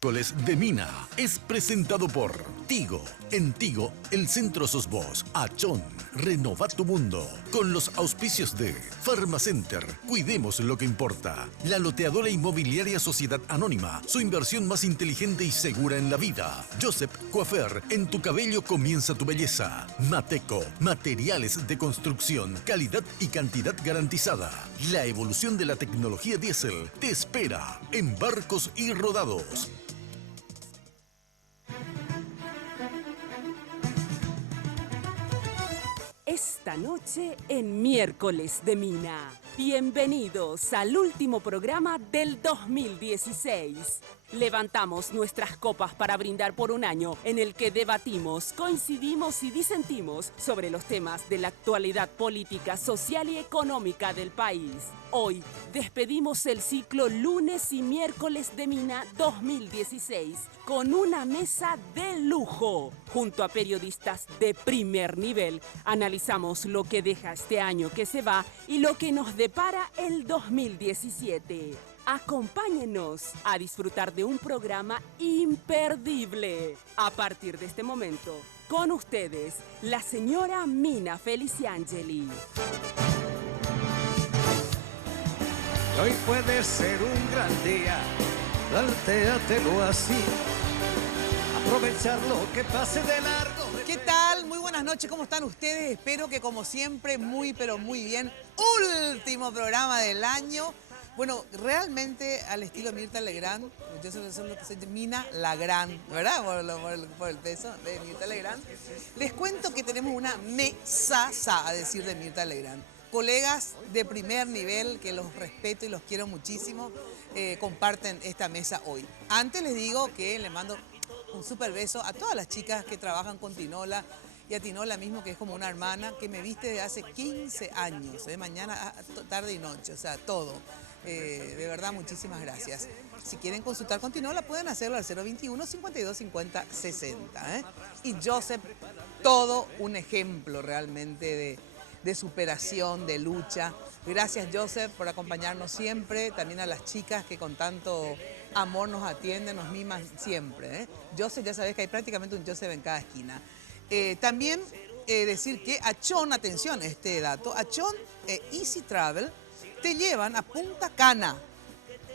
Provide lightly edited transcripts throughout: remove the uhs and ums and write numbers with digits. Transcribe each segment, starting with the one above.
Miércoles de Mina es presentado por Tigo. En Tigo, el centro sos vos. Achón, renova tu mundo. Con los auspicios de Pharmacenter, cuidemos lo que importa. La loteadora inmobiliaria Sociedad Anónima, su inversión más inteligente y segura en la vida. Joseph Coiffeur, en tu cabello comienza tu belleza. Mateco, materiales de construcción, calidad y cantidad garantizada. La evolución de la tecnología diésel te espera en Barcos y Rodados. Esta noche en Miércoles de Mina. Bienvenidos al último programa del 2016. Levantamos nuestras copas para brindar por un año en el que debatimos, coincidimos y disentimos sobre los temas de la actualidad política, social y económica del país. Hoy despedimos el ciclo Lunes y Miércoles de Mina 2016 con una mesa de lujo. Junto a periodistas de primer nivel, analizamos lo que deja este año que se va y lo que nos depara el 2017. Acompáñenos a disfrutar de un programa imperdible. A partir de este momento, con ustedes, la señora Mina Feliciangeli. Hoy puede ser un gran día, plantéatelo así. Aprovechar lo que pase de largo. ¿Qué tal? Muy buenas noches, ¿cómo están ustedes? Espero que como siempre, muy pero muy bien. Último programa del año. Bueno, realmente al estilo Mirta Legrand, yo soy lo que soy de Mina Lagrand, ¿verdad? Por el peso de Mirta Legrand. Les cuento que tenemos una mesaza, a decir de Mirta Legrand. Colegas de primer nivel, que los respeto y los quiero muchísimo, comparten esta mesa hoy. Antes les digo que le mando un súper beso a todas las chicas que trabajan con Tinola y a Tinola mismo, que es como una hermana, que me viste desde hace 15 años, mañana, tarde y noche, o sea, todo. De verdad, muchísimas gracias. Si quieren consultar con Tinola, pueden hacerlo al 021 52 50 60. Y Joseph, todo un ejemplo realmente de superación, de lucha. Gracias, Joseph, por acompañarnos siempre. También a las chicas que con tanto amor nos atienden, nos miman siempre. Joseph, ya sabés que hay prácticamente un Joseph en cada esquina. También decir que Achón, atención a este dato, Achón Easy Travel te llevan a Punta Cana.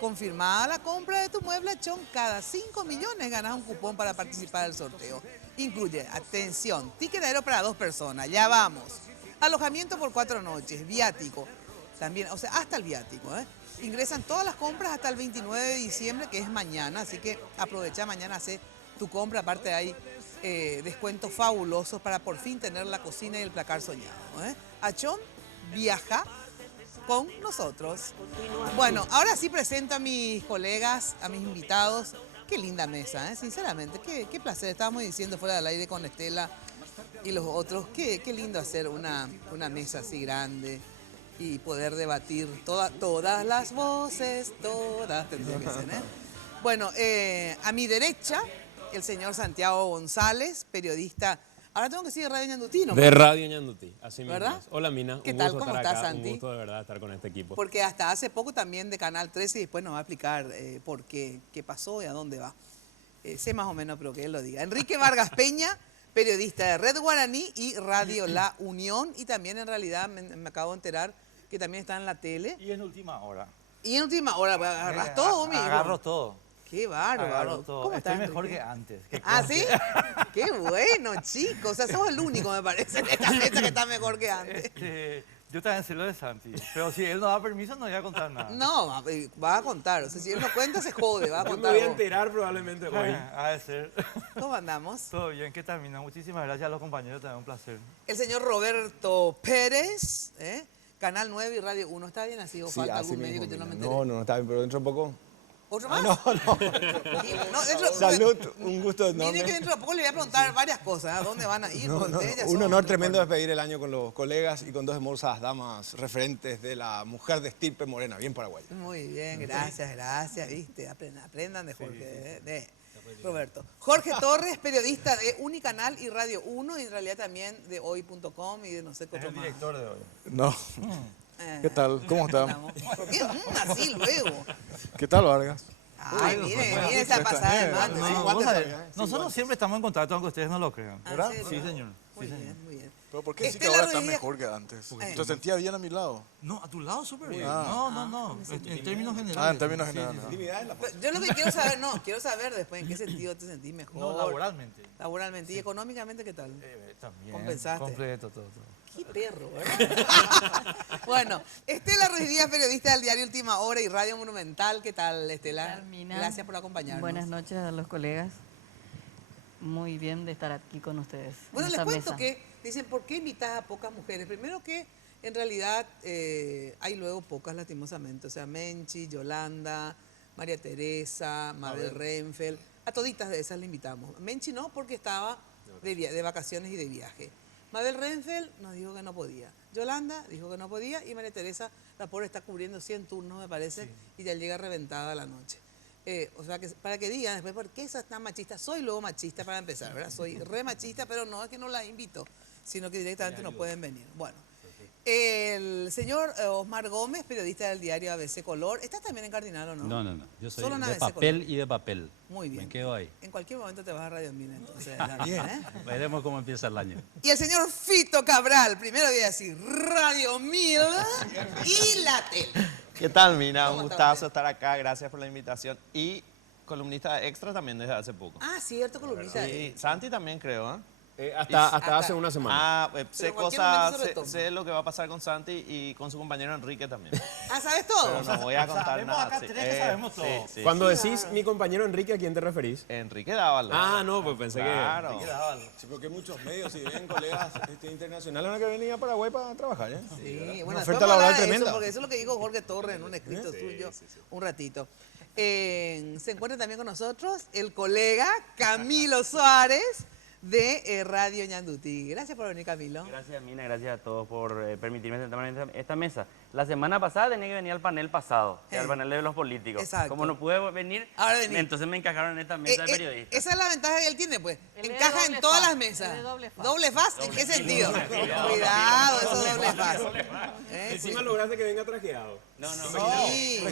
Confirmada la compra de tu mueble Achón, cada 5 millones ganas un cupón para participar del sorteo. Incluye, atención, ticket aéreo para 2 personas, ya vamos. Alojamiento por 4 noches, viático, también, o sea, hasta el viático. Ingresan todas las compras hasta el 29 de diciembre, que es mañana, así que aprovecha mañana, hace tu compra. Aparte hay descuentos fabulosos para por fin tener la cocina y el placar soñado. Achón, viaja con nosotros. Bueno, ahora sí presento a mis colegas, a mis invitados. Qué linda mesa, sinceramente, qué placer. Estábamos diciendo fuera del aire con Estela y los otros, qué lindo hacer una mesa así grande y poder debatir todas las voces, todas tendría que ser, Bueno, a mi derecha, el señor Santiago González, periodista. Ahora tengo que decir de Radio Ñandutí, ¿no? De Radio Ñandutí, así mismo. ¿Verdad? Hola, Mina. ¿Qué un tal? gusto ¿Cómo estar estás, acá. Santi? Un gusto de verdad estar con este equipo. Porque hasta hace poco también de Canal 13 y después nos va a explicar por qué pasó y a dónde va. Sé más o menos, pero que él lo diga. Enrique Vargas Peña, periodista de Red Guaraní y Radio La Unión. Y también, en realidad, me acabo de enterar que también está en la tele. Y en última hora. Y en última hora, ¿agarras todo, amigo? Agarro todo. Qué bárbaro. Agarro todo. ¿Cómo Estoy estás, mejor Enrique? que antes. ¿Ah, sí? Qué bueno, chicos. O sea, sos el único, me parece, en esta mesa que está mejor que antes. Yo también sé lo de Santi. Pero si él no da permiso, no voy a contar nada. No, va a contar. O sea, si él no cuenta, se jode. Va a Yo me contar. voy a vos. enterar probablemente hoy. Ha de ser. ¿Cómo andamos? Todo bien, ¿qué tal, Mina? Muchísimas gracias a los compañeros, también un placer. El señor Roberto Pérez, Canal 9 y Radio 1. ¿Está bien así? ¿O Sí, falta así algún médico mismo, que yo no me mira. enteré? No, está bien, pero dentro de poco. ¿Otro más? No. Salud, un gusto Miren enorme. que dentro de poco le voy a preguntar varias cosas. ¿A dónde van a ir? Porque ustedes ya Un son honor muy tremendo fuertes. despedir el año con los colegas y con dos hermosas damas referentes de la mujer de estirpe morena, bien paraguaya. Muy bien, gracias, viste. Aprendan de Jorge, de Roberto. Jorge Torres, periodista de Unicanal y Radio 1 y en realidad también de hoy.com y de no sé qué Es otro el más. director de hoy. No. ¿Qué tal? ¿Cómo está? ¿Por qué así luego? ¿Qué tal, Vargas? Ay, mire esa pasada de mano. No, vos sabés, nosotros siempre estamos en contacto aunque ustedes no lo crean. ¿Verdad? Sí, señor. Muy Sí, señor. bien, muy bien. Pero ¿por qué sí que Estela ahora está Rodríguez- mejor que antes? ¿Te sentías bien a mi lado? No, a tu lado súper bien. Ah. No. En términos generales. Ah, en términos Sí, generales. sí, sí. Pero yo lo que quiero saber, quiero saber después en qué sentido te sentís mejor. No, laboralmente. Laboralmente. ¿Y económicamente qué tal? También. Compensaste. Completo, todo. Qué perro, ¿verdad? Bueno, Estela Ruiz Díaz, periodista del diario Última Hora y Radio Monumental. ¿Qué tal, Estela? Mina, Gracias por acompañarnos. Buenas noches a los colegas. Muy bien de estar aquí con ustedes. Bueno, en les esta cuento mesa. que dicen, ¿por qué invitas a pocas mujeres? Primero que en realidad hay luego pocas lastimosamente. O sea, Menchi, Yolanda, María Teresa, Mabel Renfel, a toditas de esas le invitamos. Menchi no, porque estaba de vacaciones y de viaje. Mabel Renfel nos dijo que no podía. Yolanda dijo que no podía y María Teresa, la pobre, está cubriendo 100 turnos, me parece, y ya llega reventada a la noche. O sea, que para que digan después, ¿por qué esa es tan machista? Soy luego machista para empezar, ¿verdad? Soy re machista, pero no es que no la invito, sino que directamente no pueden venir. Bueno, el señor Osmar Gómez, periodista del diario ABC Color, ¿estás también en Cardinal o no? No. Yo soy Solo en de ABC papel Color. y de papel. Muy bien. Me quedo ahí. En cualquier momento te vas a Radio Mina, entonces. Bien, ¿eh? Veremos cómo empieza el año. Y el señor Fito Cabral, primero voy a decir Radio 1000 y la tele. ¿Qué tal, Mina? ¿Cómo Un está gustazo usted? estar acá, gracias por la invitación. Y columnista extra también desde hace poco. Ah, cierto, columnista. Sí, Santi también creo, ¿eh? Hasta hace una semana. Sé en cualquier cosas, momento se retoma. sé lo que va a pasar con Santi y con su compañero Enrique también. Ah, ¿sabes todo? Pero no voy a contar Sabemos nada. acá sí. tres que sabemos todo. Sí. Cuando decís mi compañero Enrique, ¿a quién te referís? Enrique Dávalo. Ah, no, pues pensé Claro. Sí, porque muchos medios, si ven colegas internacionales, van a que venir a Paraguay para trabajar, ¿eh? Sí, bueno, Una después oferta vamos a hablar laboral de eso, tremenda. porque eso es lo que dijo Jorge Torres en un escrito suyo un ratito. Se encuentra también con nosotros el colega Camilo Suárez de Radio Ñanduti. Gracias por venir, Camilo. Gracias, Mina, gracias a todos por permitirme sentarme en esta mesa. La semana pasada tenía que venir al panel pasado, al panel de los políticos. Exacto. Como no pude venir, Ahora vení. entonces me encajaron en esta mesa de periodistas. Esa es la ventaja que él tiene, pues. Él es de Encaja en doble todas faz, las mesas. él es doble faz. ¿Doble faz? ¿En qué sentido? Cuidado. Cuidado, eso es doble faz. Encima lograste que venga trajeado. Sí.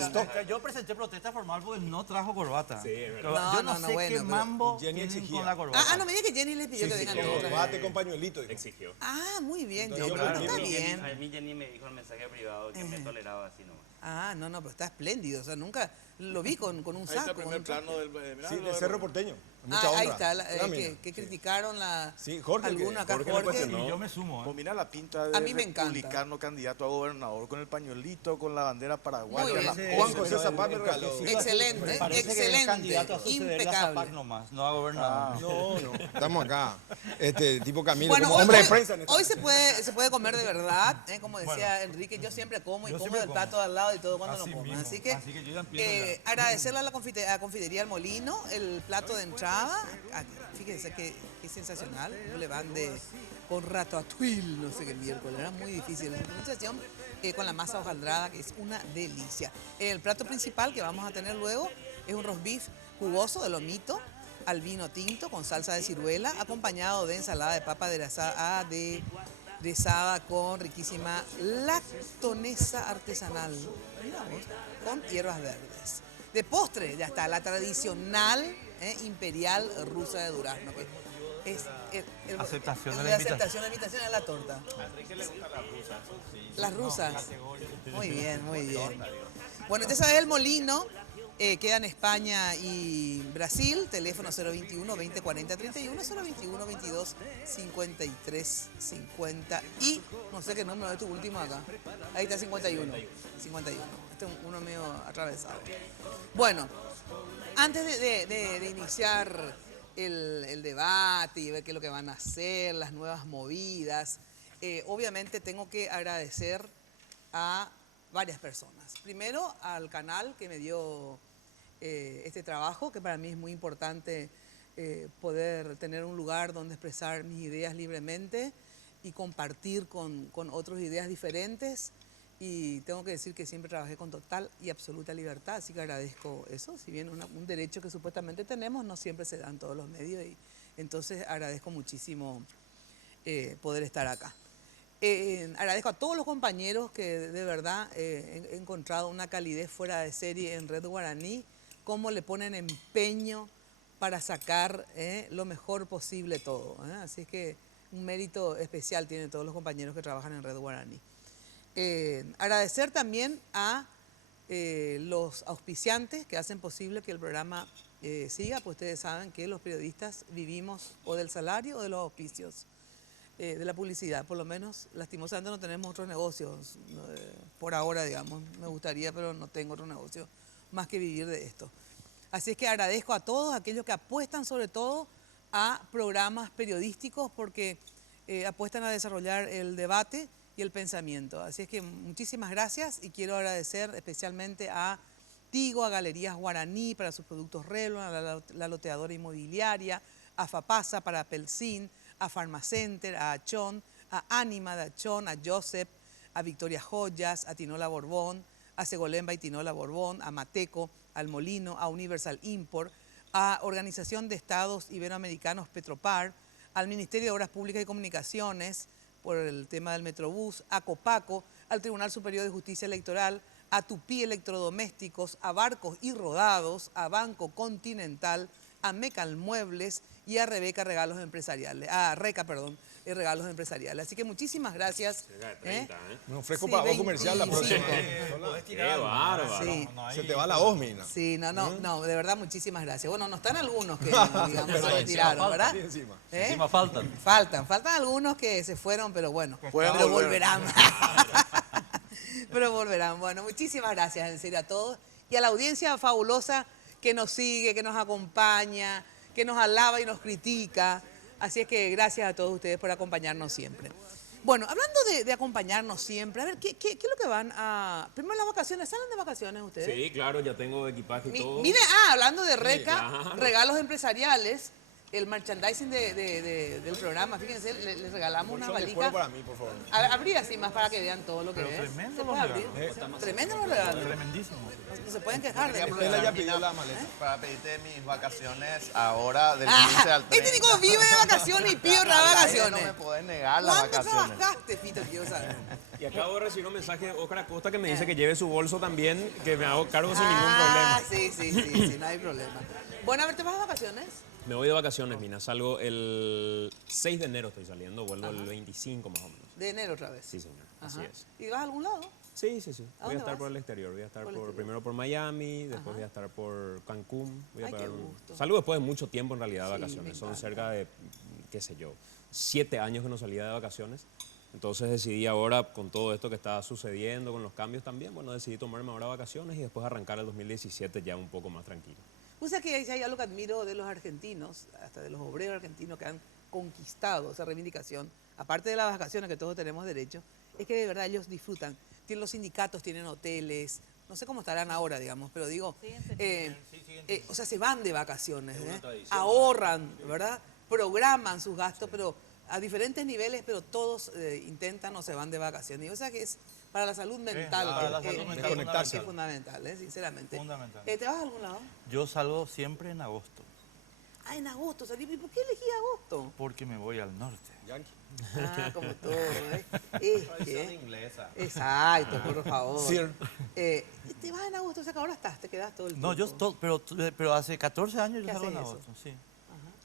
Yo presenté protesta formal porque no trajo corbata. Sí, es verdad. Pero yo No, no, no, sé bueno, qué pero mambo Jenny tienen exigía. con la corbata. No me digas que Jenny le pidió que vengan todos. Corbate con pañuelito. dijo. Exigió. Ah, muy bien, Entonces, Jenny. yo Está prefiero- bien. A mí Jenny me dijo en mensaje privado que me toleraba así nomás. Ah, no, pero está espléndido. O sea, nunca lo vi con un Ahí está saco. el con primer un traje. plano del... mirá, Sí, lo del de- Cerro Porteño. Mucha Ahí honra. está, Lámina. que criticaron la. Sí, Jorge, Alguno que- acá, Jorge lo Jorge. cuestionó. Y yo me sumo. Pues mira la pinta A mí de me encanta. republicano candidato a gobernador con el pañuelito, con la bandera paraguaya. Muy bien. la- Sí, Juan José Zapata me Excelente, Parece que es excelente, candidato a suceder a Zapac impecable. nomás, no a gobernador. No. Estamos acá. Tipo Camilo, Bueno, como hoy, hombre de hoy- prensa. en esta- hoy se puede comer de verdad, como decía Enrique, yo siempre como y Yo como siempre del como. plato de al lado y todo cuando Así no como. mismo. Así que yo ya empiezo ya. agradecerle a la a Confitería El Molino, el plato de entrada, fíjense que sensacional, un le van de con ratatouille, no sé qué miércoles, era muy difícil la pronunciación, con la masa hojaldrada, que es una delicia. El plato principal que vamos a tener luego es un roast beef jugoso de lomito al vino tinto con salsa de ciruela, acompañado de ensalada de papa aderezada con riquísima lactonesa artesanal. Mira vos, con hierbas verdes. De postre ya está la tradicional imperial rusa de durazno, que es Aceptación de la la invitación. aceptación de la invitación es la torta. Las rusas. Muy bien, muy bien. Bueno, ya sabes, El Molino queda en España y Brasil, teléfono 021 20 40 31, 021 22 53 50 y no sé qué número es tu último acá. Ahí está 51. 51. Este es uno medio atravesado. Bueno, antes de iniciar el debate y ver qué es lo que van a hacer, las nuevas movidas, obviamente tengo que agradecer a varias personas. Primero al canal que me dio este trabajo, que para mí es muy importante poder tener un lugar donde expresar mis ideas libremente y compartir con otros ideas diferentes. Y tengo que decir que siempre trabajé con total y absoluta libertad, así que agradezco eso. Si bien un derecho que supuestamente tenemos, no siempre se da en todos los medios, y entonces agradezco muchísimo poder estar acá. Agradezco a todos los compañeros que de verdad he encontrado una calidez fuera de serie en Red Guaraní, cómo le ponen empeño para sacar lo mejor posible todo. Así es que un mérito especial tienen todos los compañeros que trabajan en Red Guaraní. Agradecer también a los auspiciantes que hacen posible que el programa siga, pues ustedes saben que los periodistas vivimos o del salario o de los auspicios, de la publicidad. Por lo menos, lastimosamente no tenemos otros negocios por ahora, digamos. Me gustaría, pero no tengo otro negocio más que vivir de esto. Así es que agradezco a todos aquellos que apuestan sobre todo a programas periodísticos porque apuestan a desarrollar el debate y el pensamiento. Así es que muchísimas gracias y quiero agradecer especialmente a Tigo, a Galerías Guaraní para sus productos Revlon, a la loteadora inmobiliaria, a FAPASA para Pelsin, a Farmacenter, a Achón, a Ánima de Achón, a Joseph, a Victoria Joyas, a Tinola Borbón, a Segolemba y Tinola Borbón, a Mateco, al Molino, a Universal Import, a Organización de Estados Iberoamericanos Petropar, al Ministerio de Obras Públicas y Comunicaciones por el tema del Metrobús, a Copaco, al Tribunal Superior de Justicia Electoral, a Tupí Electrodomésticos, a Barcos y Rodados, a Banco Continental, a Mecal Muebles y a Rebeca Regalos Empresariales, a Reca, perdón, Regalos Empresariales. Así que muchísimas gracias. Me ofrezco para vos comercial la próxima. Qué bárbaro. Sí. Se te va la OSMI, ¿no? Sí, no, de verdad muchísimas gracias. Bueno, no están algunos que, digamos, se retiraron, ¿verdad? Encima faltan. Faltan algunos que se fueron, pero bueno, Pueden pero volver. volverán. Pero volverán. Bueno, muchísimas gracias en serio a todos y a la audiencia fabulosa que nos sigue, que nos acompaña, que nos alaba y nos critica. Así es que gracias a todos ustedes por acompañarnos siempre. Bueno, hablando de acompañarnos siempre, a ver, ¿qué es lo que van a...? Primero las vacaciones, ¿salen de vacaciones ustedes? Sí, claro, ya tengo equipaje y todo. Mire, hablando de Reca, claro. Regalos empresariales, el merchandising del programa, fíjense, le regalamos una Bolsón de valija. cuero para mí, por favor. Abrí así más para que vean todo lo que Pero es. tremendo ¿Se los puede abrir? regalos. Tremendo los regalos. Tremendísimo. No se pueden quejar de Él ya pidió la maleta. Para pedirte mis vacaciones ahora del 15 al 30. Este Nico vive de vacaciones y pide otras No vacaciones. me pueden negar las ¿Cuándo vacaciones. trabajaste, Fito? Quiero saber. Y acabo de recibir un mensaje de Oscar Acosta que me dice que lleve su bolso también, que me hago cargo sin ningún problema. Sí, no hay problema. Bueno, a ver, ¿te vas de vacaciones? Me voy de vacaciones, Mina. Salgo el 6 de enero, estoy saliendo. Vuelvo el 25 más o menos. De enero otra vez. Sí, señor. Así Ajá. es. ¿Y vas a algún lado? Sí. ¿A Voy dónde a estar vas? por el exterior. Voy a estar Por el exterior. primero por Miami, después voy a estar por Cancún. Voy a Ay, qué pegar gusto. Salgo después de mucho tiempo en realidad de Sí, vacaciones. me Son encanta. cerca de, qué sé yo, 7 años que no salía de vacaciones. Entonces decidí ahora, con todo esto que está sucediendo, con los cambios también, bueno, decidí tomarme ahora vacaciones y después arrancar el 2017 ya un poco más tranquilo. O sea que hay algo que admiro de los argentinos, hasta de los obreros argentinos que han conquistado esa reivindicación, aparte de las vacaciones que todos tenemos derecho, es que de verdad ellos disfrutan. Tienen los sindicatos, tienen hoteles, no sé cómo estarán ahora, digamos, pero digo, o sea, se van de vacaciones, ahorran, ¿verdad? Programan sus gastos, pero a diferentes niveles, pero todos intentan o se van de vacaciones. Y o sea que es para la salud mental, para la salud mental desconectarse. es fundamental, sinceramente. Fundamental. ¿Te vas a algún lado? Yo salgo siempre en agosto, Ah, en agosto salí. ¿Y por qué elegí agosto? porque me voy al norte. Como todo, ¿eh? Tradición inglesa. Exacto, por favor. Sir. Te vas en agosto, o sea que ahora te quedas todo el tiempo. No, pero hace 14 años yo ¿Qué salgo en haces eso? agosto, sí.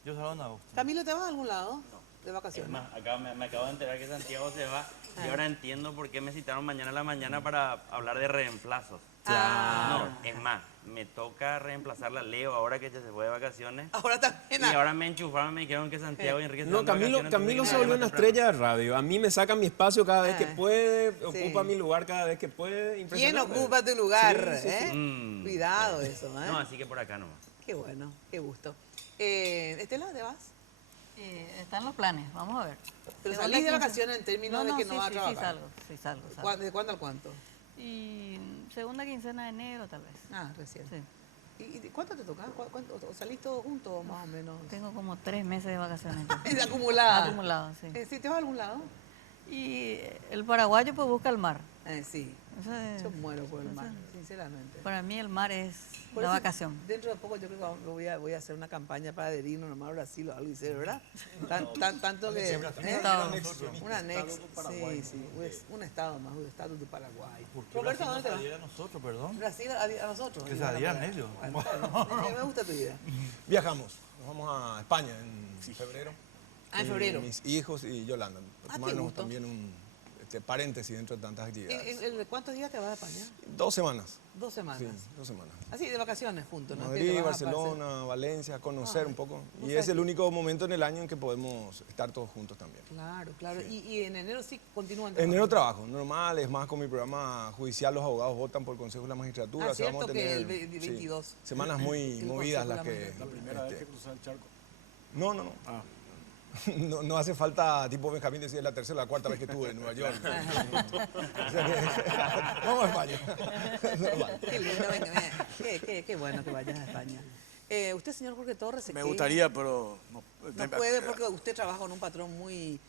Yo salgo en agosto. Camilo, ¿te vas a algún lado de Es vacaciones? más, acá me acabo de enterar que Santiago se va y ahora entiendo por qué me citaron mañana a la mañana para hablar de reemplazos. Claro. No, es más, me toca reemplazar a Leo ahora que ella se fue de vacaciones. Ahora también. Y ahora me enchufaron, me dijeron que Santiago y Enrique se No, van de Camilo vacaciones, se volvió una temprano. estrella de radio. A mí me saca mi espacio cada vez que puede, ocupa mi lugar cada vez que puede. ¿Quién Impresionante. ocupa tu lugar? Sí, sí, sí. Mm. Cuidado eso, ¿eh? No, así que por acá nomás. Qué bueno, qué gusto. Estela, ¿te vas? Están los planes, vamos a ver. Pero Segunda salís de quincena. vacaciones en términos de que no vas a trabajar. Sí salgo. ¿De cuándo al cuánto? Y segunda quincena de enero tal vez. Ah, recién. Sí. ¿Y cuánto te toca? ¿O salís todos juntos más o menos? Tengo como 3 meses de vacaciones. Acumulada. Acumulado, sí. ¿Sí te vas a algún lado? Y el paraguayo pues busca el mar. Sí, Eso es- yo muero por el mar, eso- sinceramente. Para mí el mar es Por la eso, vacación. Dentro de poco yo creo que voy a hacer una campaña para adherirnos nomás a Brasil o algo así, ¿verdad? Tanto que... Un estado. Un anexo, sí, sí, un estado más, un estado de Paraguay. Roberto, ¿a dónde te vas? a nosotros, perdón. Brasil a nosotros. Que se adhieran ellos. Bueno, está bien. Me gusta tu idea. Viajamos, nos vamos a España en febrero. Ah, en Y febrero. Mis hijos y Yolanda. qué Tomarnos gusto. también un paréntesis dentro de tantas actividades. ¿Cuántos días te vas a España? 2 semanas. 2 semanas. Sí, 2 semanas. Así, de vacaciones juntos, ¿no? Que te Madrid, vas a Barcelona, Valencia, conocer Ay, un poco. vos Y sabés es el que- único momento en el año en que podemos estar todos juntos también. Claro, claro. Y en enero sí continúan. En enero trabajo, normal, es más con mi programa judicial, los abogados votan por Consejo de la Magistratura. Ah, así vamos a cierto que tener, el 22. semanas muy El movidas Consejo las de la que... Magistratura. La primera vez que cruzas el charco. No, no, no. No, no hace falta, tipo Benjamín decía, la tercera o la cuarta vez que estuve en Nueva York. O sea que- vamos a España. Normal. Qué lindo, venga, qué bueno que vayas a España. Usted, señor Jorge Torres, se Me queda- gustaría, pero... No puede porque usted trabaja con un patrón muy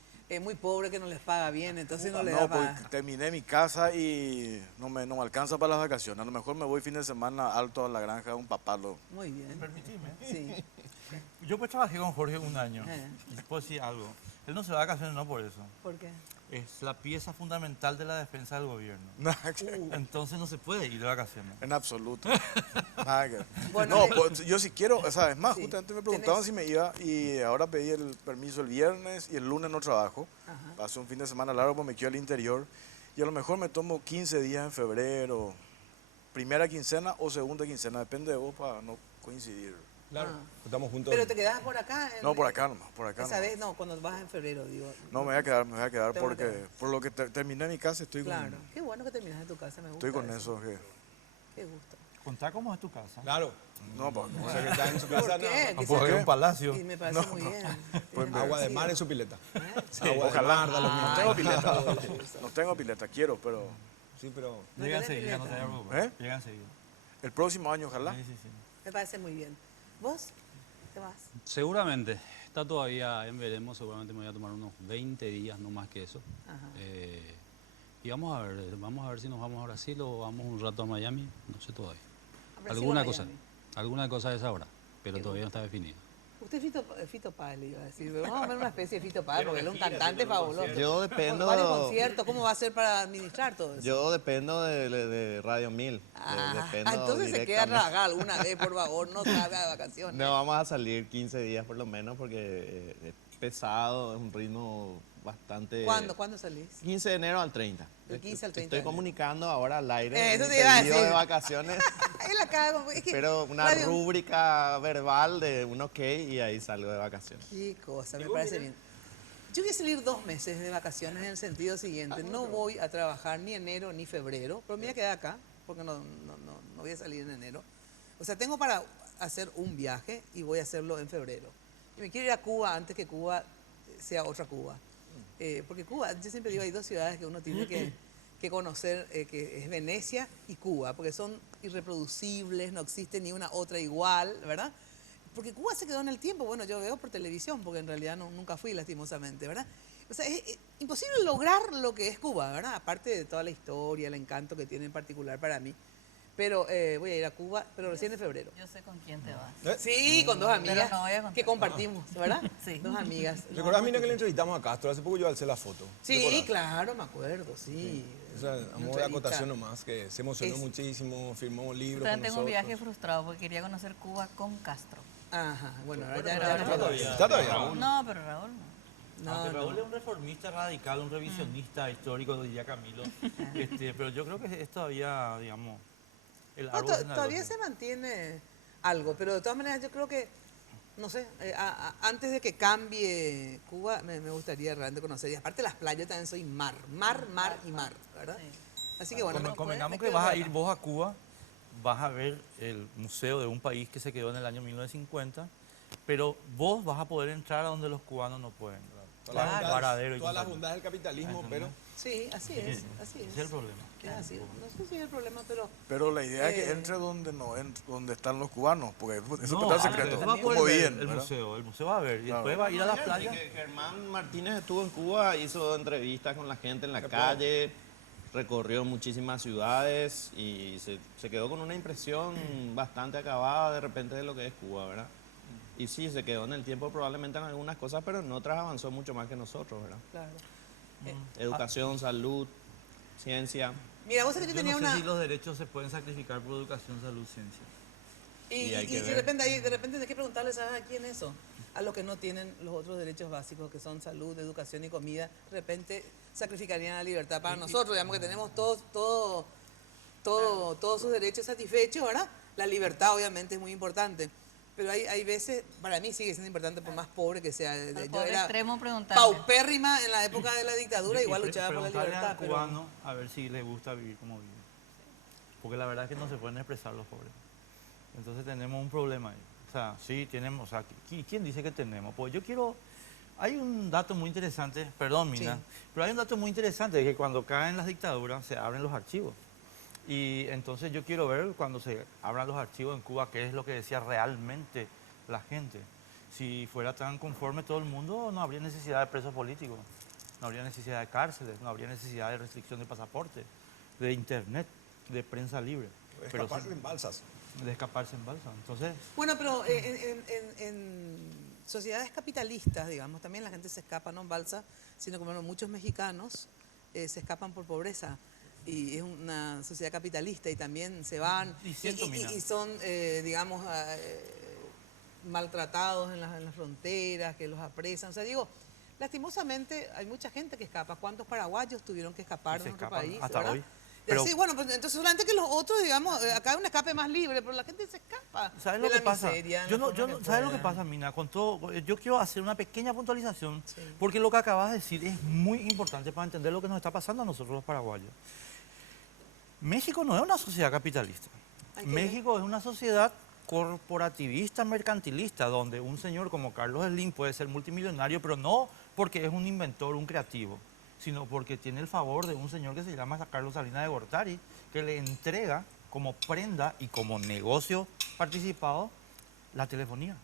pobre que no les paga bien, entonces no le da No, para... porque terminé mi casa y no me alcanza para las vacaciones. A lo mejor me voy fin de semana alto a la granja de un papalo. Muy bien. Permitime. Sí. Yo pues trabajé con Jorge un año. Eh. Y puedo decir algo. Él no se va de vacaciones no por eso. ¿Por qué? Es la pieza fundamental de la defensa del gobierno. Uh. Entonces no se puede ir de vacaciones. En absoluto. Nada que- Bueno, no, pues, yo si quiero, o sea, es más, sí, justamente me preguntaban tenés- si me iba y ahora pedí el permiso el viernes y el lunes no trabajo. Ajá. Pasé un fin de semana largo, pues me quedo al interior y a lo mejor me tomo 15 días en febrero, primera quincena o segunda quincena, depende de vos para no coincidir. Claro, estamos juntos. Pero te quedas por acá. No, por acá nomás, por acá Esa nomás. vez, no, cuando vas en febrero, digo. No, me voy a quedar Te vas a porque quedar. por lo que terminé mi casa estoy Claro. Qué bueno que terminas en tu casa, me gusta. estoy con eso. Qué gusto. Contá cómo es tu casa. Claro. No, pues, O sea que está en su casa. ¿Por qué? No puedo ir a un palacio. Y me parece muy bien. Pues, Tiene Agua de sentido. mar en su pileta. Sí, Agua de ojalá. mar, da lo mismo. No tengo pileta. No tengo pileta, quiero, pero Sí, pero... No Llega tenés enseguida, no te pileta. preocupes. ¿Eh? Llega enseguida. el próximo año ojalá. Sí, sí, sí. Me parece muy bien. ¿Vos? ¿Te vas? Seguramente. Está todavía en veremos. Seguramente me voy a tomar unos 20 días, no más que eso. Ajá. Y vamos a ver si nos vamos a Brasil o vamos un rato a Miami. No sé todavía. ¿A Brasil o Alguna a cosa. Miami? Alguna cosa de esa hora. Pero Qué todavía no está definido. Usted es Fito Páez, le iba a decir. Pero vamos a ver una especie de Fito Páez, porque él es un cantante fabuloso. Yo dependo- Con varios conciertos, ¿cómo va a ser para administrar todo eso? Yo dependo de Radio 1000. Dependo entonces se queda directamente. trabajar alguna vez, por favor, no salga de vacaciones. No, vamos a salir 15 días por lo menos porque es pesado, es un ritmo bastante... ¿Cuándo salís? 15 de enero al 30. Del 15 al 30 Estoy de enero. comunicando ahora al aire Eso un te iba a pedido decir. de vacaciones, Él acá, es que pero una radio- rúbrica verbal de un ok y ahí salgo de vacaciones. Qué cosa, me parece bien. Yo voy a salir 2 meses de vacaciones en el sentido siguiente. No voy a trabajar ni enero ni febrero, pero me voy a quedar acá porque no voy a salir en enero. O sea, tengo para hacer un viaje y voy a hacerlo en febrero. Y me quiero ir a Cuba antes que Cuba sea otra Cuba. Porque Cuba, yo siempre digo, hay 2 ciudades que uno tiene que conocer, que es Venecia y Cuba, porque son irreproducibles, no existe ni una otra igual, ¿verdad? Porque Cuba se quedó en el tiempo, bueno, yo veo por televisión, porque en realidad nunca fui lastimosamente, ¿verdad? O sea, es imposible lograr lo que es Cuba, ¿verdad? Aparte de toda la historia, el encanto que tiene en particular para mí. Pero voy a ir a Cuba, pero recién en febrero. Yo sé con quién te vas. Sí, con 2 amigas Pero no voy a contar. que compartimos, ¿verdad? Sí. 2 amigas. ¿Recordás, Mina, que le entrevistamos a Castro? Hace poco yo alcé la foto. Sí, ¿Recordás? claro, me acuerdo, sí. O sea, a Una modo de entrevista. acotación nomás, que se emocionó Es- muchísimo, firmó un libro También con tengo un nosotros. viaje frustrado porque quería conocer Cuba con Castro. Ajá, bueno, ahora Pero ya está todavía. ¿Está todavía? No, pero Raúl no. Aunque Raúl es un reformista radical, un revisionista histórico, diría Camilo. Pero yo creo que es todavía, digamos, el No, árbol todavía genealógico. se mantiene algo, pero de todas maneras yo creo que, no sé, antes de que cambie Cuba, me gustaría realmente conocer. Y aparte las playas también soy mar, ¿verdad? Así que bueno, Convengamos me que quedo vas a acá. ir vos a Cuba, vas a ver el museo de un país que se quedó en el año 1950, pero vos vas a poder entrar a donde los cubanos no pueden. ¿verdad? Claro. Varadero y Todas las compañía. bondades del capitalismo, pero... Sí, así es, así es. Ese es el problema. Es así. No sé si es el problema, pero... Pero la idea es que entre donde están los cubanos, porque eso No, no, es secreto. usted va a poder Como ver bien, el ¿verdad? museo va a ver. Y Claro. después va a ir a las Ayer vi playas. que Germán Martínez estuvo en Cuba, hizo entrevistas con la gente en la calle, recorrió muchísimas ciudades y se quedó con una impresión bastante acabada de repente de lo que es Cuba, ¿verdad? Y sí, se quedó en el tiempo probablemente en algunas cosas, pero en otras avanzó mucho más que nosotros, ¿verdad? Claro. Educación, salud, ciencia. Mira, vos sabés que yo Yo tenía no sé una... si los derechos se pueden sacrificar por educación, salud, ciencia. Y hay que de ver. repente, de repente hay que preguntarle, ¿sabes a quién eso? A los que no tienen los otros derechos básicos, que son salud, educación y comida, de repente sacrificarían la libertad para nosotros, digamos que tenemos todos sus derechos satisfechos, ¿verdad? La libertad obviamente es muy importante, pero hay veces, para mí sigue siendo importante por más pobre que sea. Yo Por era extremo preguntarle. paupérrima en la época de la dictadura, igual luchaba por la Preguntarle libertad. al cubano a ver si le gusta vivir como vive. Porque la verdad es que no se pueden expresar los pobres. Entonces tenemos un problema ahí. O sea, sí tenemos, o sea, ¿quién dice que tenemos? Pues yo quiero, hay un dato muy interesante, perdón Mina, Sí. pero hay un dato muy interesante, de que cuando caen las dictaduras se abren los archivos. Y entonces yo quiero ver cuando se abran los archivos en Cuba qué es lo que decía realmente la gente. Si fuera tan conforme todo el mundo, no habría necesidad de presos políticos, no habría necesidad de cárceles, no habría necesidad de restricción de pasaporte, de internet, de prensa libre. Pero Escaparse en balsas. de escaparse en balsa. Entonces, Bueno, pero en sociedades capitalistas, digamos, también la gente se escapa, no en balsa, sino como muchos mexicanos se escapan por pobreza. Y es una sociedad capitalista y también se van y son, digamos, maltratados en las fronteras, que los apresan. O sea, digo, lastimosamente hay mucha gente que escapa. ¿Cuántos paraguayos tuvieron que escapar de nuestro país? hasta ¿verdad? hoy. Pero, Sí, bueno, pues entonces solamente que los otros, digamos, acá hay un escape más libre, pero la gente se escapa. ¿sabes de lo que la pasa? miseria, en Yo la no, forma que ¿sabes lo que puedan. pasa, Mina? Con todo, yo quiero hacer una pequeña puntualización, porque lo que acabas de decir es muy importante para entender lo que nos está pasando a nosotros los paraguayos. México no es una sociedad capitalista. México es una sociedad corporativista, mercantilista, donde un señor como Carlos Slim puede ser multimillonario, pero no porque es un inventor, un creativo, sino porque tiene el favor de un señor que se llama Carlos Salinas de Gortari, que le entrega como prenda y como negocio participado la telefonía.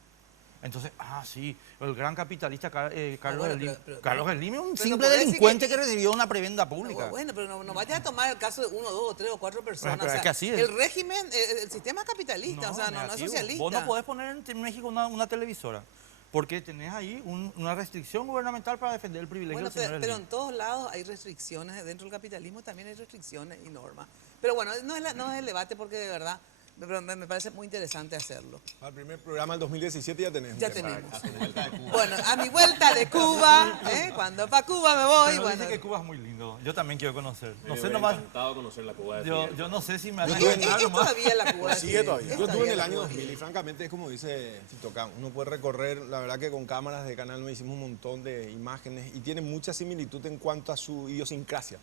Entonces, sí, el gran capitalista Carlos Slim. Carlos Slim es un simple delincuente que recibió una prebenda pública. Bueno, pero no vayas a tomar el caso de 1, 2, 3 o 4 personas. Pero O es sea, que así es. El régimen, el sistema es capitalista, o sea, no es negativo. socialista. Vos no podés poner en México una televisora, porque tenés ahí una restricción gubernamental para defender el privilegio Bueno, del señor pero Slim. en todos lados hay restricciones, dentro del capitalismo también hay restricciones y normas. Pero bueno, no es el debate porque de verdad me parece muy interesante hacerlo. Al primer programa del 2017 ya tenemos. Ya tenemos. A tu vuelta de Cuba. Bueno, a mi vuelta de Cuba, cuando para Cuba me voy, Pero bueno. dice que Cuba es muy lindo. Yo también quiero conocer. No Me sé hubiera nomás. encantado conocer la Cuba de Yo Fidel. no sé si me Yo van a tuve entrar Es nomás. todavía la Cuba. Sigue todavía. Yo estuve en todavía el la año Cuba. 2000 y francamente es como dice Tito Cam, uno puede recorrer, la verdad que con cámaras de Canal 9 hicimos un montón de imágenes y tiene mucha similitud en cuanto a su idiosincrasia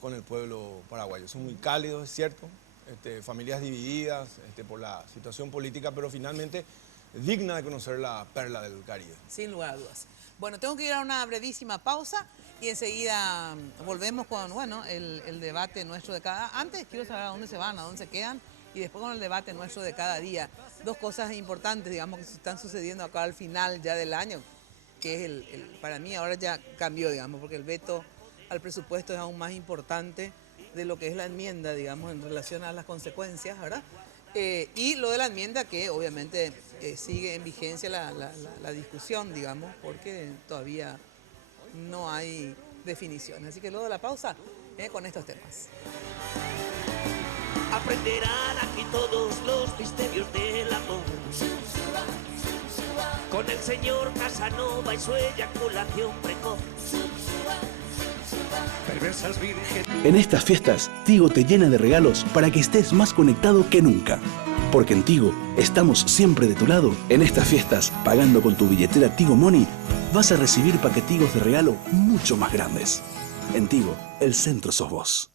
con el pueblo paraguayo. Son muy cálidos, es cierto, familias divididas por la situación política, pero finalmente digna de conocer la perla del Caribe. Sin lugar a dudas. Bueno, tengo que ir a una brevísima pausa y enseguida volvemos con, bueno, el debate nuestro de cada... Antes quiero saber a dónde se van, a dónde se quedan y después con el debate nuestro de cada día. Dos cosas importantes, digamos, que se están sucediendo acá al final ya del año, que es para mí ahora ya cambió, digamos, porque el veto al presupuesto es aún más importante de lo que es la enmienda, digamos, en relación a las consecuencias, ¿verdad? Y lo de la enmienda que obviamente sigue en vigencia la discusión, digamos, porque todavía no hay definición. Así que luego de la pausa, con estos temas. Aprenderán aquí todos los misterios del amor. Con el señor Casanova y su eyaculación precoz. Perversas vírgenes. En estas fiestas, Tigo te llena de regalos para que estés más conectado que nunca. Porque en Tigo estamos siempre de tu lado. En estas fiestas, pagando con tu billetera Tigo Money, vas a recibir paquetigos de regalo mucho más grandes. En Tigo, el centro sos vos.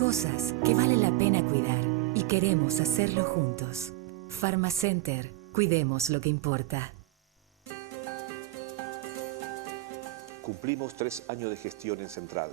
cosas que vale la pena cuidar y queremos hacerlo juntos. Pharmacenter, cuidemos lo que importa. Cumplimos 3 años de gestión en Central,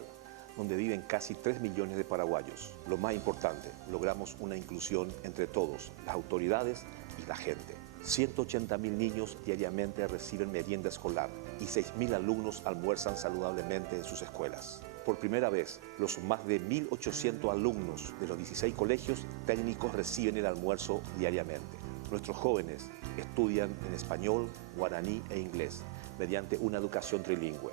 donde viven casi 3 millones de paraguayos. Lo más importante, logramos una inclusión entre todos, las autoridades y la gente. 180.000 niños diariamente reciben merienda escolar y 6.000 alumnos almuerzan saludablemente en sus escuelas. Por primera vez, los más de 1.800 alumnos de los 16 colegios técnicos reciben el almuerzo diariamente. Nuestros jóvenes estudian en español, guaraní e inglés mediante una educación trilingüe.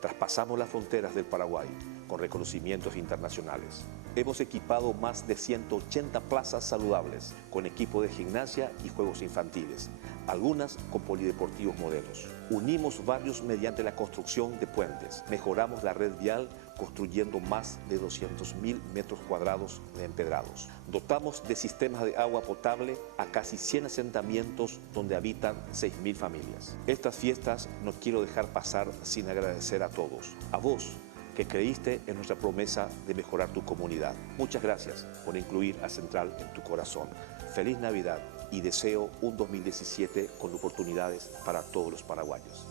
Traspasamos las fronteras del Paraguay con reconocimientos internacionales. Hemos equipado más de 180 plazas saludables con equipo de gimnasia y juegos infantiles, algunas con polideportivos modelos. Unimos barrios mediante la construcción de puentes. Mejoramos la red vial construyendo más de 200.000 metros cuadrados de empedrados. Dotamos de sistemas de agua potable a casi 100 asentamientos donde habitan 6.000 familias. Estas fiestas no quiero dejar pasar sin agradecer a todos. A vos, que creíste en nuestra promesa de mejorar tu comunidad. Muchas gracias por incluir a Central en tu corazón. Feliz Navidad y deseo un 2017 con oportunidades para todos los paraguayos.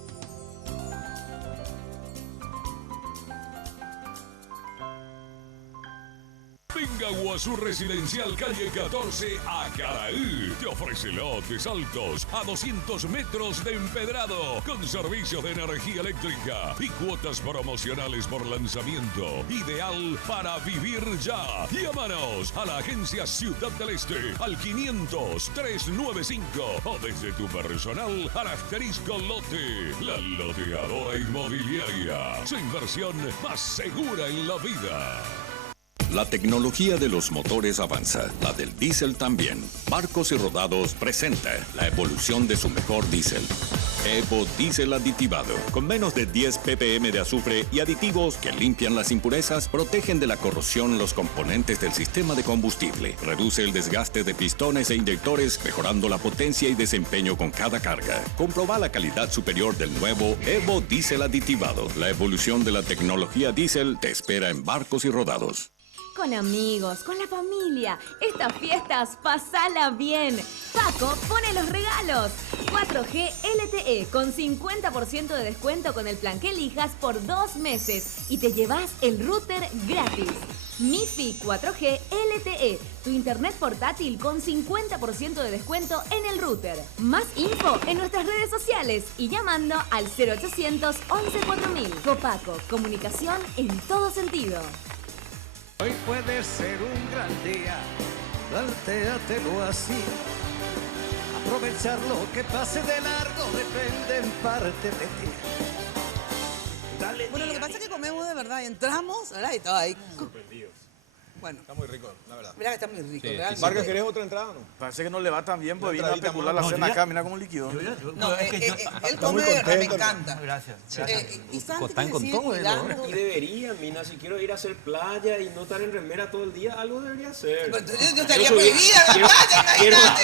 Venga a Guazú Residencial Calle 14 a Caraí. Te ofrece lotes altos a 200 metros de empedrado con servicios de energía eléctrica y cuotas promocionales por lanzamiento. Ideal para vivir ya. Llámanos a la agencia Ciudad del Este al 500-395 o desde tu personal al asterisco lote. La loteadora inmobiliaria. Su inversión más segura en la vida. La tecnología de los motores avanza, la del diésel también. Barcos y Rodados presenta la evolución de su mejor diésel. Evo Diésel aditivado, con menos de 10 ppm de azufre y aditivos que limpian las impurezas, protegen de la corrosión los componentes del sistema de combustible, reduce el desgaste de pistones e inyectores, mejorando la potencia y desempeño con cada carga. Comproba la calidad superior del nuevo Evo Diésel aditivado. La evolución de la tecnología diésel te espera en Barcos y Rodados. Con amigos, con la familia. Estas fiestas, pasala bien. Paco pone los regalos. 4G LTE con 50% de descuento con el plan que elijas por 2 meses. Y te llevas el router gratis. MiFi 4G LTE, tu internet portátil con 50% de descuento en el router. Más info en nuestras redes sociales y llamando al 0800 11 4000. Copaco, comunicación en todo sentido. Hoy puede ser un gran día, plantéatelo así. Aprovechar lo que pase de largo depende en parte de ti. Dale, bueno, lo que pasa es que comemos de verdad, entramos, ¿verdad? Y todo ahí. Sorprendidos. Bueno. Está muy rico, la verdad. Mira que está muy rico, realmente. Vargas, ¿querés otra entrada o no? Parece que no le va tan bien, pues Una vino a entradita especular más. la No, cena yo acá, mira cómo liquidó. Él come de verdad, me encanta. Gracias. Y Santi Están que con sigue todo, cuidando. Y debería, Mina, si quiero ir a hacer playa y no estar en remera todo el día, algo debería hacer. Pues yo estaría prohibida en la playa, imagínate.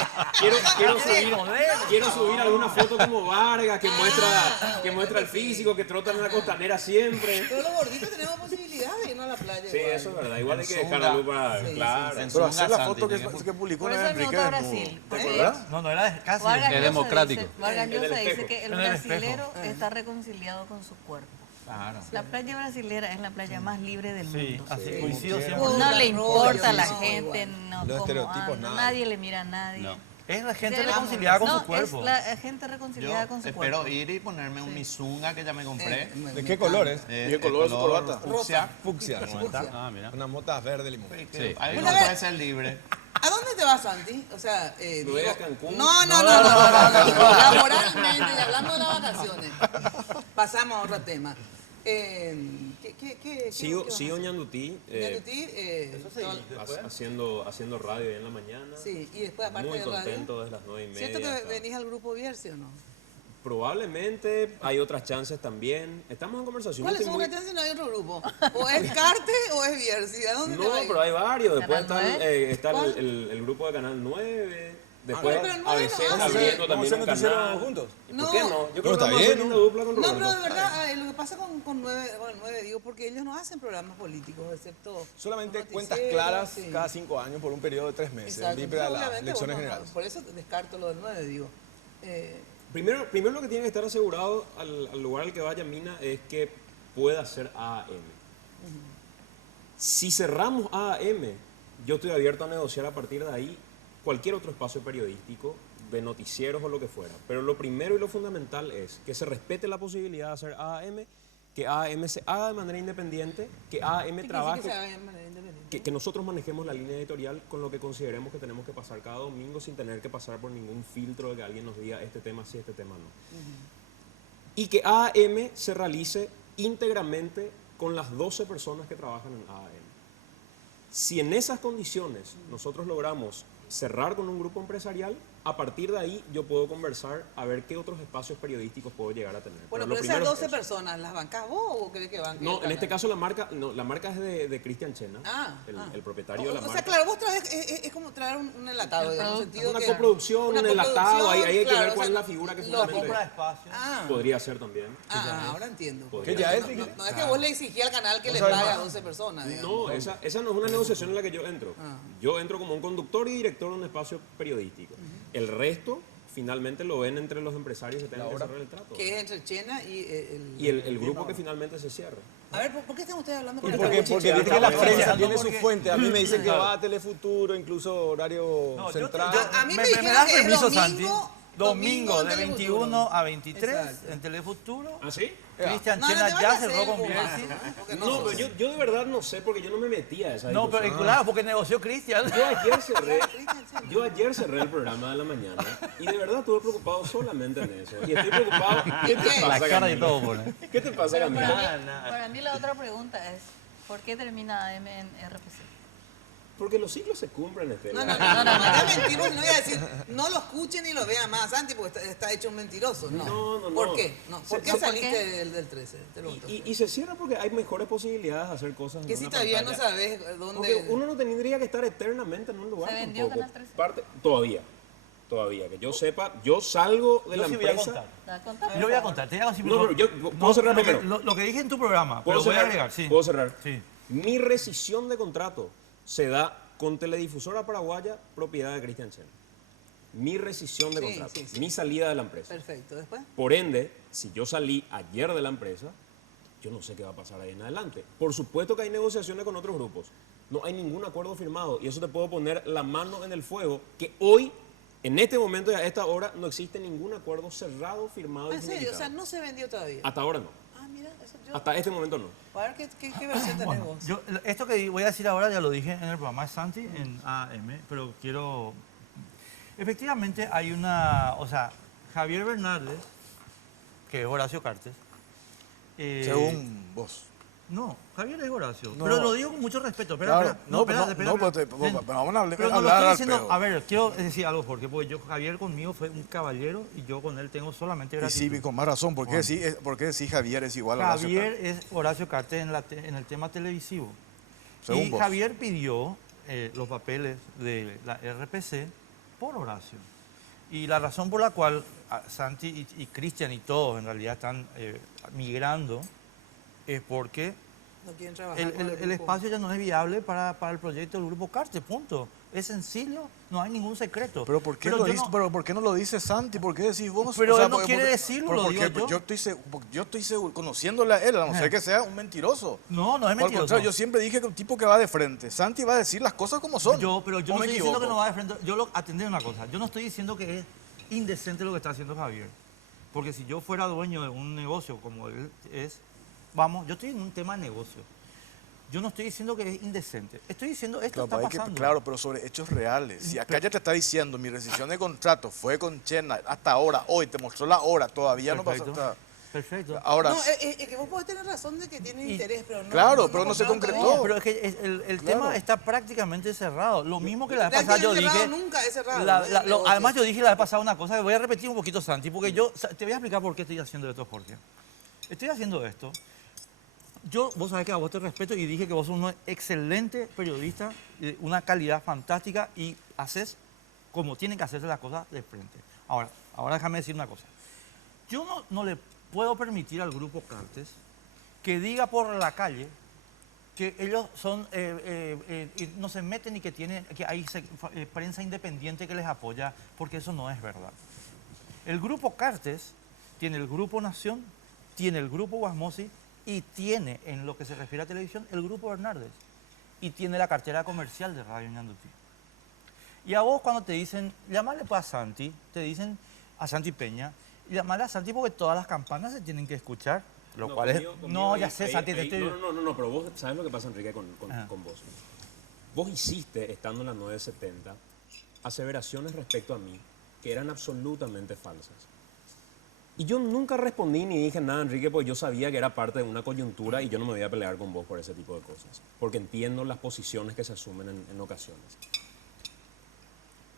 Quiero subir alguna foto como Vargas, que muestra el físico, que trotan en la costanera siempre. Todos los gorditos tenemos posibilidad de irnos a la playa. Sí, igual. eso es verdad. Igual hay que dejar la luz para... Claro. Pero hacer la foto que publicó Por una eso vez él Enrique votó a desnudo. Brasil. ¿Te acordás? No, no era casi. Vargas Es Llosa democrático. dice- Vargas En el Llosa dice espejo. que el En el espejo. brasilero está reconciliado con su cuerpo. Claro. La playa brasilera es la playa más libre del Sí, mundo. así coincido Con siempre. No la le importa a la ropa, gente, igual. no Los cómo estereotipos, anda, nada. nadie le mira a nadie. No. Es la gente Sí, reconciliada con no, su cuerpo. Es la gente reconciliada con su espero cuerpo. ir y ponerme un Mizunga que ya me compré. ¿De qué colores? ¿Y el color de su corbata? Fucsia. Fucsia. Ah, mira. Unas motas verde limón. Sí. Ahí no Una vez- puede ser libre. ¿A dónde te vas, Santi? O sea, Me voy a Cancún. No. Laboralmente, y hablando de las vacaciones. Pasamos a otro tema. ¿Qué Sigo vas a hacer? Ñandutí, Ñandutí, haciendo radio ahí en la mañana. sí, y después aparte Muy de radio. contento desde las 9:30. ¿Cierto que hasta- venís al grupo Viersi o no? Probablemente hay otras chances también. Estamos en conversación. ¿Cuáles estoy son muy- las chances si no hay otro grupo? ¿O es Carte o es Viersi? ¿A dónde te No, vas a ir? pero hay varios. Después ¿Canal está, 9? está ¿Cuál? el grupo de Canal 9. Después, pero a veces abriendo también un canal. juntos. ¿Por qué no? Yo creo que está vamos a hacer bien. una dupla con No, Roberto. pero de verdad, lo que pasa con el 9, digo, porque ellos no hacen programas políticos, excepto... Solamente los cuentas noticieros, claras sí. cada 5 años por un periodo de 3 meses. Exacto. Libre a las Obviamente, elecciones bueno, generales. por eso descarto lo del 9, digo. Primero lo que tiene que estar asegurado al lugar al que vaya Mina es que pueda ser AM. Si cerramos AM, yo estoy abierto a negociar a partir de ahí cualquier otro espacio periodístico, de noticieros o lo que fuera. Pero lo primero y lo fundamental es que se respete la posibilidad de hacer AM, que AM se haga de manera independiente, que AM trabaje, que nosotros manejemos la línea editorial con lo que consideremos que tenemos que pasar cada domingo sin tener que pasar por ningún filtro de que alguien nos diga este tema sí, este tema no. Y que AM se realice íntegramente con las 12 personas que trabajan en AM. Si en esas condiciones nosotros logramos cerrar con un grupo empresarial, a partir de ahí yo puedo conversar a ver qué otros espacios periodísticos puedo llegar a tener. Bueno, lo pero esas primero 12 es- personas, ¿las bancás vos o crees que bancan? No, en este caso la marca es de Cristian Chena, el propietario de la O marca. sea, claro, vos traes, es como traer un enlatado, digamos, en el sentido Una que... coproducción, un enlatado, ahí hay que claro, ver cuál o es sea, la figura que lo finalmente compra de espacio. podría ser también. Ahora entiendo. Podría Pero ser. no es que vos le exigí al canal que No le sabe pague a más. 12 personas, digamos. No, esa no es una negociación en la que yo entro. Yo entro como un conductor y director de un espacio periodístico. El resto, finalmente, lo ven entre los empresarios que tengan que cerrar el trato. Que es entre Chena y Y el grupo que finalmente se cierra. A ver, ¿por qué están ustedes hablando Porque por viste que la prensa tiene su fuente. A mí me dicen que Claro. va a Telefuturo, incluso horario central. A mí me ¿Me dijeron das que es permiso, domingo, Santi? Domingo en de Telefuturo. 21 a 23 Exacto. en Telefuturo. ¿Ah, sí? Cristian No, no Chena te ya vayas a cerró hacer con el Bielsi. porque No, pero yo de verdad no sé porque yo no me metí a esa No, pero discusión. claro, porque negoció Cristian. Yo ayer cerré el programa de la mañana y de verdad estuve preocupado solamente en eso. Y estoy preocupado. ¿Qué te pasa, La cara y Camila? todo pone. ¿Qué te pasa, Pero Camila? para mí la otra pregunta es, ¿por qué termina AM en RPC? Porque los ciclos se cumplen, Estela. No, es mentiroso, no voy a decir, no lo escuchen ni lo vean más, Santi, porque está hecho un mentiroso. No. ¿Por qué? No. ¿Por qué saliste del 13? Te lo pregunto. Y se cierra porque hay mejores posibilidades de hacer cosas. Que en si una todavía no pantalla. sabes dónde... Porque uno no tendría que estar eternamente en un lugar. ¿Se vendió tampoco. Canal 13? Todavía, que yo sepa, yo salgo de Yo la sí voy a empresa. contar. Yo voy a contar, te hago así. No, pero yo puedo cerrar lo que, primero. lo que dije en tu programa, ¿Puedo pero voy a cerrar? agregar, sí. ¿Puedo cerrar? Sí. Mi rescisión de contrato se da con Teledifusora Paraguaya, propiedad de Cristian Chena. Mi rescisión de Sí, contrato, sí, sí. mi salida de la empresa. Perfecto, después. Por ende, si yo salí ayer de la empresa, yo no sé qué va a pasar ahí en adelante. Por supuesto que hay negociaciones con otros grupos. No hay ningún acuerdo firmado y eso te puedo poner la mano en el fuego que hoy, en este momento y a esta hora, no existe ningún acuerdo cerrado, firmado y En serio, o finiquitado. sea, no se vendió todavía. Hasta ahora no. Ah, mira, eso yo... Hasta este momento no. A ver, ¿qué versión tenés Bueno, vos? esto que voy a decir ahora ya lo dije en el programa de Santi, en AM, pero quiero... Efectivamente hay una... O sea, Javier Bernardes, que es Horacio Cartes... Según vos. No, Javier es Horacio. No. Pero lo digo con mucho respeto. Espera, Claro, espera. no, espera, no, espera, no, espera. pero Ven. vamos a hablar Pero no lo al estoy diciendo... pedo. A ver, quiero decir algo, porque yo, Javier conmigo fue un caballero y yo con él tengo solamente Y gratitud. sí, con más razón. ¿Por qué decís Javier es igual a Horacio Javier Cartes? es Horacio Cartes en el tema televisivo. Según y vos. Javier pidió los papeles de la RPC por Horacio. Y la razón por la cual Santi y Cristian y todos en realidad están migrando es porque No quieren trabajar con el grupo. espacio ya no es viable para el proyecto del Grupo Cartes, punto. Es sencillo, no hay ningún secreto. Pero ¿por qué, Pero lo yo dice, no- pero ¿por qué no lo dice Santi? ¿Por qué decís vos? Pero él no porque- quiere decirlo, lo porque digo yo. Yo estoy seguro, conociéndole a él, a no ser que sea un mentiroso. No, no es Por el mentiroso. contrario, yo siempre dije que un tipo que va de frente. Santi va a decir las cosas como son. Pero yo ¿O no me estoy diciendo que equivoco? no va de frente. Atendé una cosa. Yo no estoy diciendo que es indecente lo que está haciendo Javier. Porque si yo fuera dueño de un negocio como él es, vamos, yo estoy en un tema de negocio. Yo no estoy diciendo que es indecente. Estoy diciendo esto Claro, está pasando. claro, pero sobre hechos reales. Si acá ya te está diciendo mi rescisión de contrato fue con Chena hasta ahora, hoy te mostró la hora, todavía no pasó. Perfecto. Perfecto. Ahora, No, es que vos podés tener razón de que tienen interés, pero no... claro, pero no se compraron concretó. todavía. No, pero es que el Claro. tema está prácticamente cerrado. Lo mismo que la vez La pasada yo tienen cerrado, dije. nunca es cerrado. Además yo dije la vez pasada una cosa que voy a repetir un poquito, Santi, porque yo te voy a explicar por qué estoy haciendo esto, Jorge. Estoy haciendo esto. Vos sabés que a vos te respeto y dije que vos sos un excelente periodista, una calidad fantástica y haces como tienen que hacerse las cosas de frente. Ahora déjame decir una cosa. Yo no le puedo permitir al grupo Cartes que diga por la calle que ellos son, no se meten y que hay prensa independiente que les apoya, porque eso no es verdad. El grupo Cartes tiene el grupo Nación, tiene el grupo Guasmosi y tiene, en lo que se refiere a televisión, el grupo Bernardes. Y tiene la cartera comercial de Radio Ñandutí. Y a vos cuando te dicen, llamale pues a Santi, te dicen a Santi Peña, y llamale a Santi porque todas las campanas se tienen que escuchar. Lo cual es... No, ya sé, Santi, te estoy... No, pero vos sabes lo que pasa, Enrique, con vos. Vos hiciste, estando en la 970, aseveraciones respecto a mí que eran absolutamente falsas. Y yo nunca respondí ni dije nada, Enrique, porque yo sabía que era parte de una coyuntura y yo no me voy a pelear con vos por ese tipo de cosas. Porque entiendo las posiciones que se asumen en ocasiones.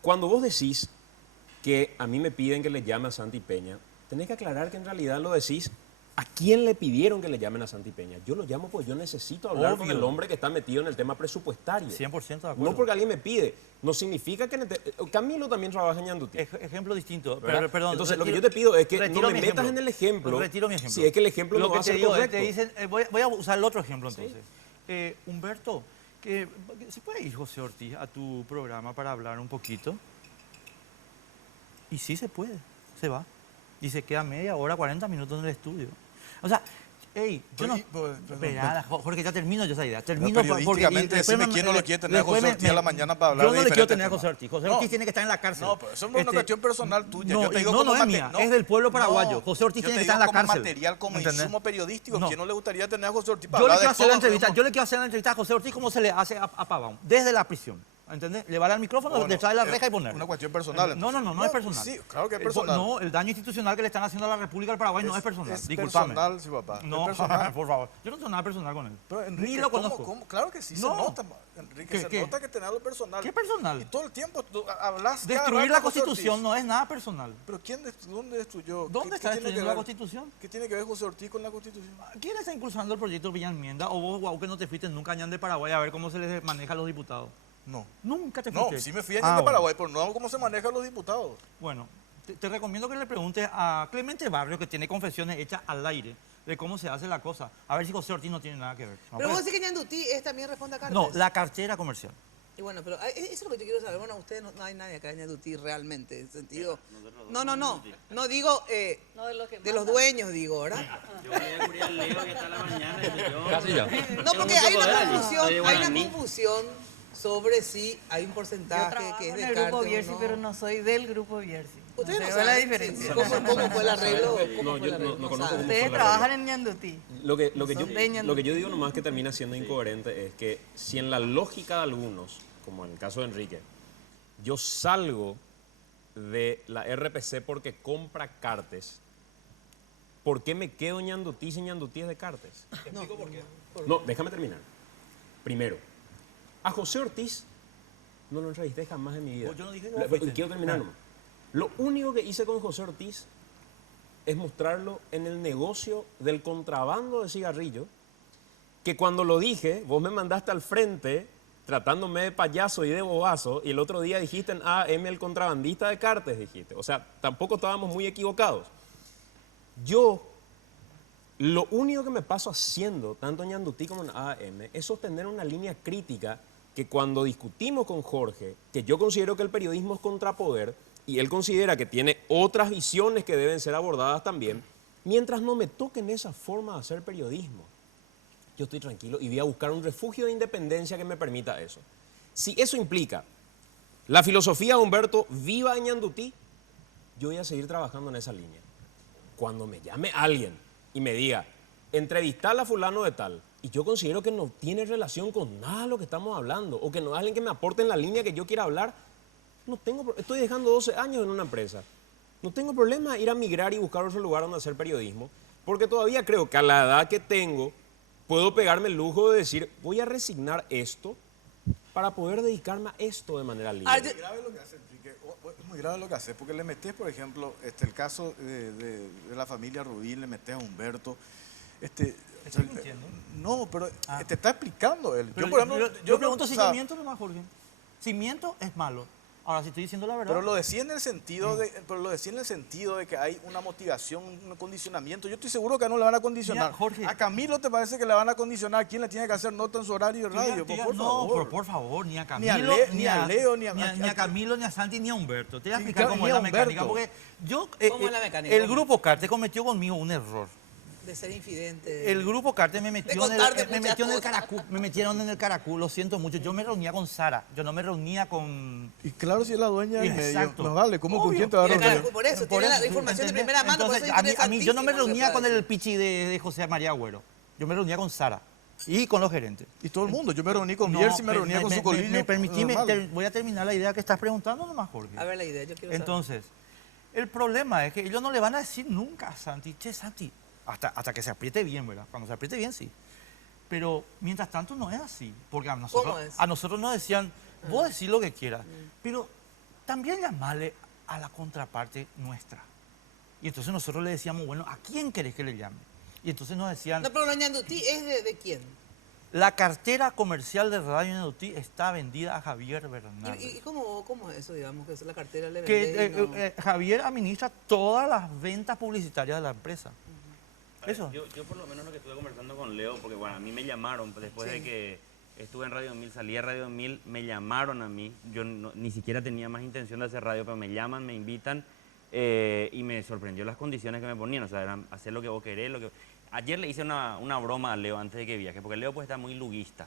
Cuando vos decís que a mí me piden que le llame a Santi Peña, tenés que aclarar que en realidad lo decís a quién le pidieron que le llamen a Santi Peña. Yo lo llamo porque yo necesito hablar con el hombre que está metido en el tema presupuestario. 100% de acuerdo. No porque alguien me pide. No significa que... Camilo también trabaja en Ñandutí. Ejemplo distinto. Perdón, entonces lo que yo te pido es que no me metas en el ejemplo. Retiro mi ejemplo. Si es que el ejemplo no va a ser correcto. Te dicen, voy a usar el otro ejemplo entonces. ¿Sí? Humberto, ¿se puede ir José Ortiz a tu programa para hablar un poquito? Y sí se puede, se va. Y se queda media hora, 40 minutos en el estudio. O sea, yo no... Espera, Jorge, ya termino yo esa idea. Termino periodísticamente, decime quién no lo quiere tener a José Ortiz a la mañana para hablar de diferentes temas. Yo no le quiero tener a José Ortiz. José Ortiz tiene que estar en la cárcel. No, pero eso es una cuestión personal tuya. Yo te digo no es mía, es del pueblo paraguayo. José Ortiz tiene que estar en la cárcel. Como material, como insumo periodístico, ¿quién no le gustaría tener a José Ortiz para yo hablar le quiero de hacer la todo? entrevista, Yo le quiero hacer la entrevista a José Ortiz como se le hace a Pavón, desde la prisión. ¿Entendés? Le va al micrófono, le trae la reja y poner. Una cuestión personal. No es personal. Sí, claro que es personal. No, el daño institucional que le están haciendo a la República del Paraguay no es personal. Disculpame. Es personal, sí, papá. No, es personal. por favor. Yo no tengo nada personal con él. Pero, Enrique, ni lo conozco. ¿cómo? Claro que sí, se nota, Enrique. Se nota que tenés algo personal. ¿Qué personal? Y todo el tiempo tú hablas. Destruir la Constitución no es nada personal. Pero ¿dónde destruyó? ¿Dónde está destruyendo la Constitución? ¿Qué tiene que ver José Ortiz con la Constitución? ¿Quién está impulsando el proyecto Villa Enmienda? ¿O vos, guau, que no te fuiste nunca a Ñan de Paraguay a ver cómo se les maneja a los diputados? No. Nunca te fuiste. No, sí me fui a Ñan de Paraguay, pero no cómo se manejan los diputados. Bueno, te recomiendo que le preguntes a Clemente Barrio, que tiene confesiones hechas al aire de cómo se hace la cosa. A ver si José Ortiz no tiene nada que ver. Pero vos decís que Ñandutí también responde a Cartes. No, la cartera comercial. Y bueno, pero eso es lo que yo quiero saber. Bueno, ustedes no hay nadie acá en Ñandutí realmente, en sentido... No digo de los dueños, digo, ¿verdad? Yo voy a cubrir al Leo que está a la mañana. Casi ya. No, porque hay una confusión sobre si hay un porcentaje que es de Cartes. Yo trabajo en el grupo Bierzi, pero no soy del grupo Bierzi. ¿Ustedes no saben saben la diferencia? ¿Cómo fue el arreglo? No, yo no conozco. Ustedes trabajan en Ñandutí. Lo que yo digo nomás que termina siendo incoherente es que si en la lógica de algunos, como en el caso de Enrique, yo salgo de la RPC porque compra Cartes, ¿por qué me quedo en Ñandutí si Ñandutí es de Cartes? Te explico por qué. No, déjame terminar. Primero, a José Ortiz no lo entrevisté jamás en mi vida. Yo no dije que quiero terminar nomás. Lo único que hice con José Ortiz es mostrarlo en el negocio del contrabando de cigarrillos, que cuando lo dije, vos me mandaste al frente tratándome de payaso y de bobazo, y el otro día dijiste en AM el contrabandista de Cartes, dijiste. O sea, tampoco estábamos muy equivocados. Yo, lo único que me paso haciendo, tanto en Ñandutí como en AM, es sostener una línea crítica que cuando discutimos con Jorge, que yo considero que el periodismo es contrapoder, y él considera que tiene otras visiones que deben ser abordadas también, mientras no me toquen esa forma de hacer periodismo, yo estoy tranquilo y voy a buscar un refugio de independencia que me permita eso. Si eso implica la filosofía de Humberto viva en Ñandutí, yo voy a seguir trabajando en esa línea. Cuando me llame alguien y me diga, entrevistar a fulano de tal, y yo considero que no tiene relación con nada de lo que estamos hablando, o que no es alguien que me aporte en la línea que yo quiera hablar, estoy dejando 12 años en una empresa. No tengo problema ir a migrar y buscar otro lugar donde hacer periodismo, porque todavía creo que a la edad que tengo, puedo pegarme el lujo de decir, voy a resignar esto para poder dedicarme a esto de manera libre. Es muy grave lo que hace, Enrique. Es muy grave lo que hace, porque le metes, por ejemplo, el caso de la familia Rubín, le metes a Humberto. ¿Estás mintiendo? No, pero te está explicando él. Yo pregunto si yo miento nomás, Jorge. Si miento es malo. Ahora, si estoy diciendo la verdad... Pero lo decía en el sentido de que hay una motivación, un condicionamiento. Yo estoy seguro que no le van a condicionar. Mira, Jorge, ¿A Camilo te parece que le van a condicionar? ¿Quién le tiene que hacer nota en su horario de radio? Por no, favor. pero por favor, ni a Ni Camilo, a Leo, ni a Camilo, ni a Santi, ni a Humberto. Te voy a Sí, explicar claro, cómo ni es a la mecánica. Humberto. Porque yo, ¿Cómo es la mecánica? el grupo Carte cometió conmigo un error. De ser infidente. El grupo Carte me metió, contarte me muchas metió en el cosas. caracú, me metieron en el caracú, lo siento mucho. Yo me reunía con Sara, yo no me reunía con... Y claro, si es la dueña del medio. Exacto. No vale, ¿cómo con Obvio. quién te va a Y el reunir? caracú, por eso, tiene la información de primera mano, por eso es Entonces, a mí yo no me interesantísimo reunía lo que con pueda el pichi de José María Agüero. Yo me reunía con Sara y con los gerentes. Y todo el mundo. Yo me reuní con No, Bierzi, me reunía con su colillo. Me permití, normal. voy a terminar la idea que estás preguntando nomás, Jorge. A ver la idea, yo quiero saber. Entonces, el problema es que ellos no le van a decir nunca a Santi, che, Santi, hasta que se apriete bien, ¿verdad? Cuando se apriete bien, sí. Pero mientras tanto no es así, porque a nosotros nos decían, vos decís lo que quieras, pero también llamarle a la contraparte nuestra. Y entonces nosotros le decíamos, bueno, ¿a quién querés que le llame? Y entonces nos decían, No, pero la Ñandutí es de quién. la cartera comercial de Radio Ñandutí está vendida a Javier Bernández. ¿Y cómo es eso, digamos, que es la cartera le Que vende? Javier administra todas las ventas publicitarias de la empresa. Eso. Yo por lo menos lo que estuve conversando con Leo, porque bueno, a mí me llamaron después de que estuve en Radio 1000, salí de Radio 1000, me llamaron a mí. Yo ni siquiera tenía más intención de hacer radio, pero me llaman, me invitan y me sorprendió las condiciones que me ponían. O sea, eran hacer lo que vos querés. Ayer le hice una broma a Leo antes de que viaje, porque Leo pues está muy luguista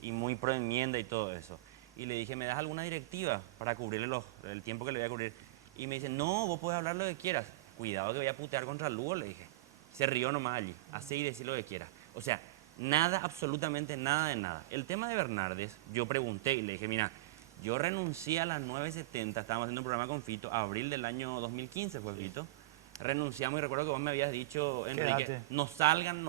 y muy pro enmienda y todo eso. Y le dije, ¿me das alguna directiva para cubrirle el tiempo que le voy a cubrir? Y me dice, no, vos podés hablar lo que quieras. Cuidado que voy a putear contra Lugo, le dije. Se rió nomás allí, así y decir lo que quieras. O sea, nada, absolutamente nada de nada. El tema de Bernardes, yo pregunté y le dije, mira, yo renuncié a las 9:70, estábamos haciendo un programa con Fito, abril del año 2015 fue Fito. Renunciamos y recuerdo que vos me habías dicho, Enrique, Quédate. no salgan,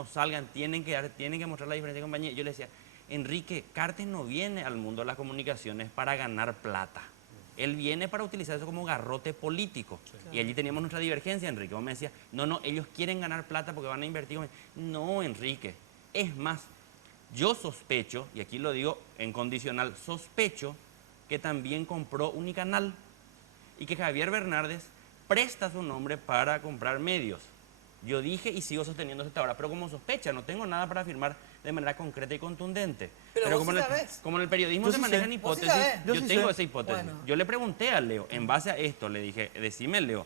tienen que mostrar la diferencia de compañía. Yo le decía, Enrique, Cartes no viene al mundo de las comunicaciones para ganar plata. Él viene para utilizar eso como garrote político. Y allí teníamos nuestra divergencia, Enrique. Vos me decías, no, ellos quieren ganar plata porque van a invertir. No, Enrique. Es más, yo sospecho, y aquí lo digo en condicional, sospecho que también compró Unicanal y que Javier Bernárdez presta su nombre para comprar medios. Yo dije y sigo sosteniendo hasta ahora, pero como sospecha, no tengo nada para afirmar de manera concreta y contundente. Pero como, vos sí sabés. como en el periodismo Yo se sí manejan sé. Vos sí hipótesis, sabés. yo Yo sí tengo sé. esa hipótesis. Bueno. Yo le pregunté a Leo, en base a esto, le dije, decime Leo,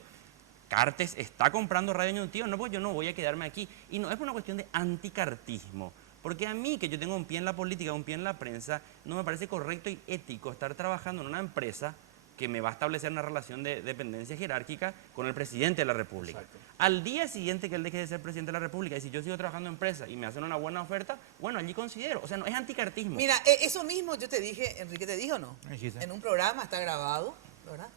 ¿Cartes está comprando Radio Ñandutí o no? Pues yo no voy a quedarme aquí. Y no es por una cuestión de anticartismo. Porque a mí, que yo tengo un pie en la política, un pie en la prensa, no me parece correcto y ético estar trabajando en una empresa que me va a establecer una relación de dependencia jerárquica con el presidente de la República. Al día siguiente que él deje de ser presidente de la República, y si yo sigo trabajando en empresa y me hacen una buena oferta, bueno, allí considero. O sea, no es anticartismo. Mira, eso mismo yo te dije, Enrique, ¿te dijo o no? Me dijiste. En un programa, está grabado, ¿verdad?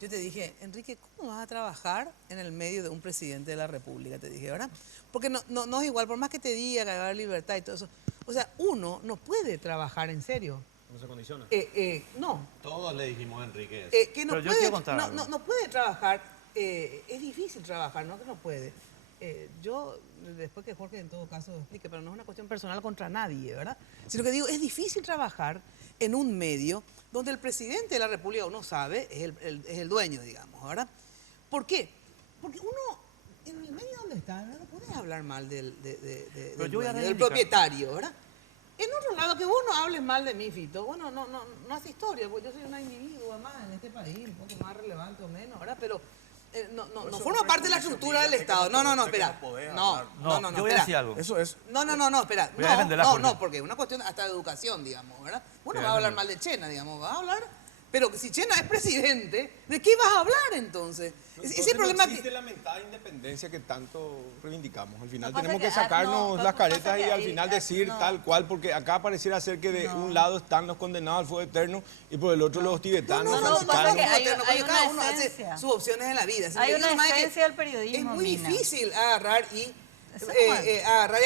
Yo te dije, Enrique, ¿cómo vas a trabajar en el medio de un presidente de la República? Te dije, ¿verdad? Porque no es igual, por más que te diga que va a haber libertad y todo eso. O sea, uno no puede trabajar en serio. ¿No se condiciona? No. Todos le dijimos a Enrique eso. Que no Pero yo puede, quiero contar algo. no puede trabajar, es difícil trabajar, no que no puede. Yo, después que Jorge en todo caso explique, pero no es una cuestión personal contra nadie, ¿verdad? Sino que digo, es difícil trabajar en un medio donde el presidente de la República, uno sabe, es el dueño, digamos, ¿verdad? ¿Por qué? Porque uno, en el medio donde está, no puedes hablar mal del yo voy a dueño, del reivindicar. propietario, ¿verdad? En otro lado, que vos no hables mal de mí, Fito, bueno, no hace historia, porque yo soy una individua más en este país, un poco más relevante o menos, ¿verdad? Pero no forma parte de la estructura del Estado. No, espera. No, yo voy a espera. decir algo. Eso es. No, espera. Voy a defender a Jorge. No, porque es una cuestión hasta de educación, digamos, ¿verdad? Bueno, va a hablar mal de Chena, digamos, va a hablar. Pero si Chena es presidente, ¿de qué vas a hablar entonces? Ese problema no existe la mentada independencia que tanto reivindicamos. Al final Pasa tenemos que, que sacarnos no, las pasa caretas que y al ahí, final decir no. tal cual, porque acá pareciera ser que de un lado están los condenados al fuego eterno y por el otro los tibetanos, pasa que franciscanos. hay cada una uno hace esencia. sus opciones en la vida. Hay Y una lo más es que esencia del periodismo, Es muy Mina. difícil agarrar y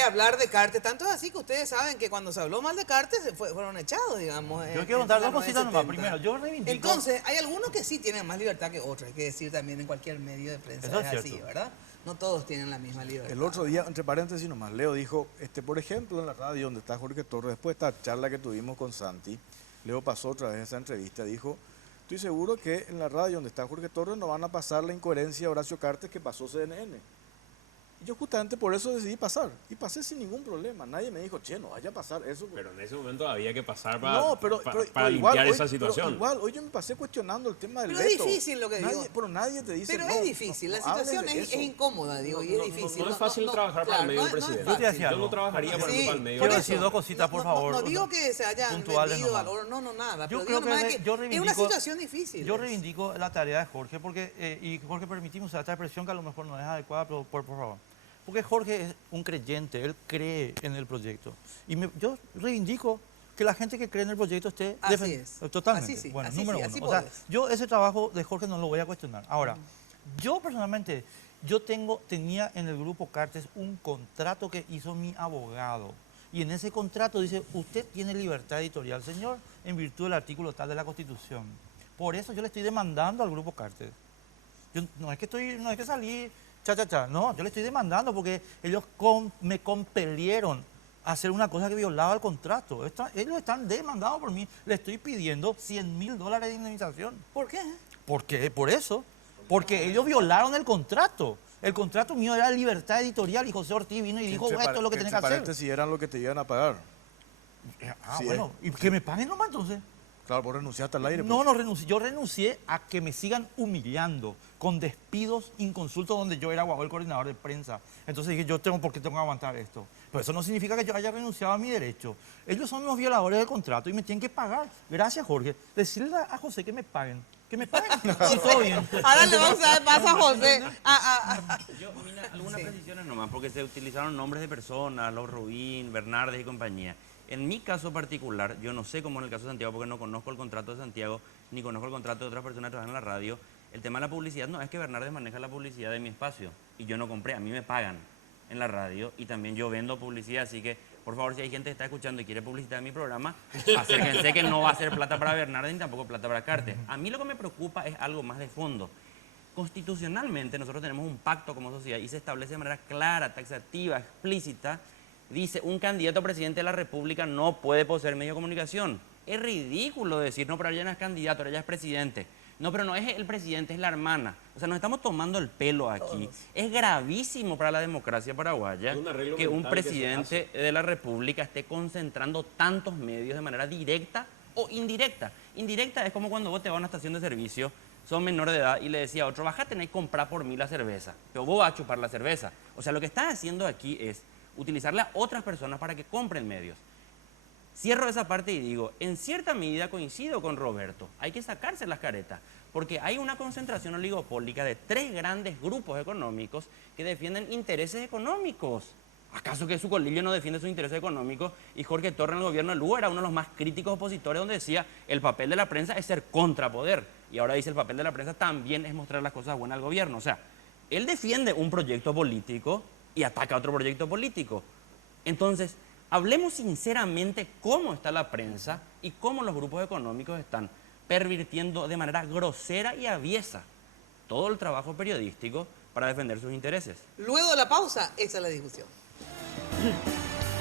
hablar de Cartes. Tanto es así que ustedes saben que cuando se habló mal de Cartes fueron echados, digamos. Yo quiero contar dos cositas nomás. Primero, yo reivindico... Entonces, hay algunos que sí tienen más libertad que otros, hay que decir también en cualquier medio de prensa. Eso es Es así, cierto. ¿verdad? No todos tienen la misma libertad. El otro día, entre paréntesis nomás, Leo dijo, por ejemplo, en la radio donde está Jorge Torres, después de esta charla que tuvimos con Santi, Leo pasó otra vez esa entrevista, dijo, estoy seguro que en la radio donde está Jorge Torres no van a pasar la incoherencia de Horacio Cartes que pasó CNN. Y yo justamente por eso decidí pasar. Y pasé sin ningún problema. Nadie me dijo, che, no vaya a pasar eso. Pero en ese momento había que pasar para, no, pero para igual, limpiar hoy, esa situación. Pero igual, hoy yo me pasé cuestionando el tema del pero veto. Es difícil lo que digo. Pero nadie te dice pero no, es difícil, la situación es incómoda, digo, y es difícil. No es fácil trabajar para el medio del presidente. Yo no trabajaría para el medio. Quiero decir dos cositas, por favor. No digo que se hayan vendido algo, no, nada. Yo pero creo que es una situación difícil. Yo reivindico la tarea de Jorge, porque, y Jorge, permitimos esta expresión que a lo mejor no es adecuada, pero por favor. Porque Jorge es un creyente, él cree en el proyecto. Y yo reivindico que la gente que cree en el proyecto esté totalmente. Así sí, bueno, así número sí, uno. así O sea, yo ese trabajo de Jorge no lo voy a cuestionar. Ahora, yo personalmente, tenía en el grupo Cartes un contrato que hizo mi abogado. Y en ese contrato dice, usted tiene libertad editorial, señor, en virtud del artículo tal de la Constitución. Por eso yo le estoy demandando al grupo Cartes. No es que salí... No, yo le estoy demandando porque ellos me compelieron a hacer una cosa que violaba el contrato. Ellos están demandados por mí. Le estoy pidiendo $100.000 de indemnización. ¿Por qué? Por eso. Porque ellos violaron el contrato. El contrato mío era libertad editorial y José Ortiz vino y dijo, esto es lo que tenés que hacer. Si eran lo que te iban a pagar. Bueno, y que me paguen nomás entonces. Claro, vos renunciaste al aire. No, no renuncié. Yo renuncié a que me sigan humillando con despidos inconsultos donde yo era el coordinador de prensa. Entonces dije, ¿por qué tengo que aguantar esto? Pero eso no significa que yo haya renunciado a mi derecho. Ellos son los violadores del contrato y me tienen que pagar. Gracias, Jorge. Decirle a José que me paguen. Que me paguen. Y todo bien. Ahora le vamos a dar paso a José. Algunas precisiones nomás, porque se utilizaron nombres de personas, los Rubín, Bernardes y compañía. En mi caso particular, yo no sé cómo en el caso de Santiago, porque no conozco el contrato de Santiago, ni conozco el contrato de otras personas que trabajan en la radio. El tema de la publicidad no es que Bernardes maneja la publicidad de mi espacio y yo no compré, a mí me pagan en la radio y también yo vendo publicidad, así que por favor si hay gente que está escuchando y quiere publicitar mi programa, acérquense que no va a ser plata para Bernardes ni tampoco plata para Cartes. A mí lo que me preocupa es algo más de fondo. Constitucionalmente nosotros tenemos un pacto como sociedad y se establece de manera clara, taxativa, explícita. Dice, un candidato a presidente de la República no puede poseer medio de comunicación. Es ridículo decir, no, pero ella no es candidato, ella es presidente. No, pero no es el presidente, es la hermana. O sea, nos estamos tomando el pelo aquí. Es gravísimo para la democracia paraguaya que un presidente de la República esté concentrando tantos medios de manera directa o indirecta. Indirecta es como cuando vos te vas a una estación de servicio, sos menor de edad y le decía a otro, bájate y comprar por mí la cerveza. Pero vos vas a chupar la cerveza. O sea, lo que estás haciendo aquí es utilizarle a otras personas para que compren medios. Cierro esa parte y digo, en cierta medida coincido con Roberto, hay que sacarse las caretas, porque hay una concentración oligopólica de 3 grandes grupos económicos que defienden intereses económicos. ¿Acaso que Sucolillo no defiende sus intereses económicos? Y Jorge Torres en el gobierno de Lugo era uno de los más críticos opositores donde decía, el papel de la prensa es ser contrapoder. Y ahora dice, el papel de la prensa también es mostrar las cosas buenas al gobierno. O sea, él defiende un proyecto político y ataca otro proyecto político. Entonces, hablemos sinceramente cómo está la prensa y cómo los grupos económicos están pervirtiendo de manera grosera y aviesa todo el trabajo periodístico para defender sus intereses. Luego de la pausa, esa es la discusión.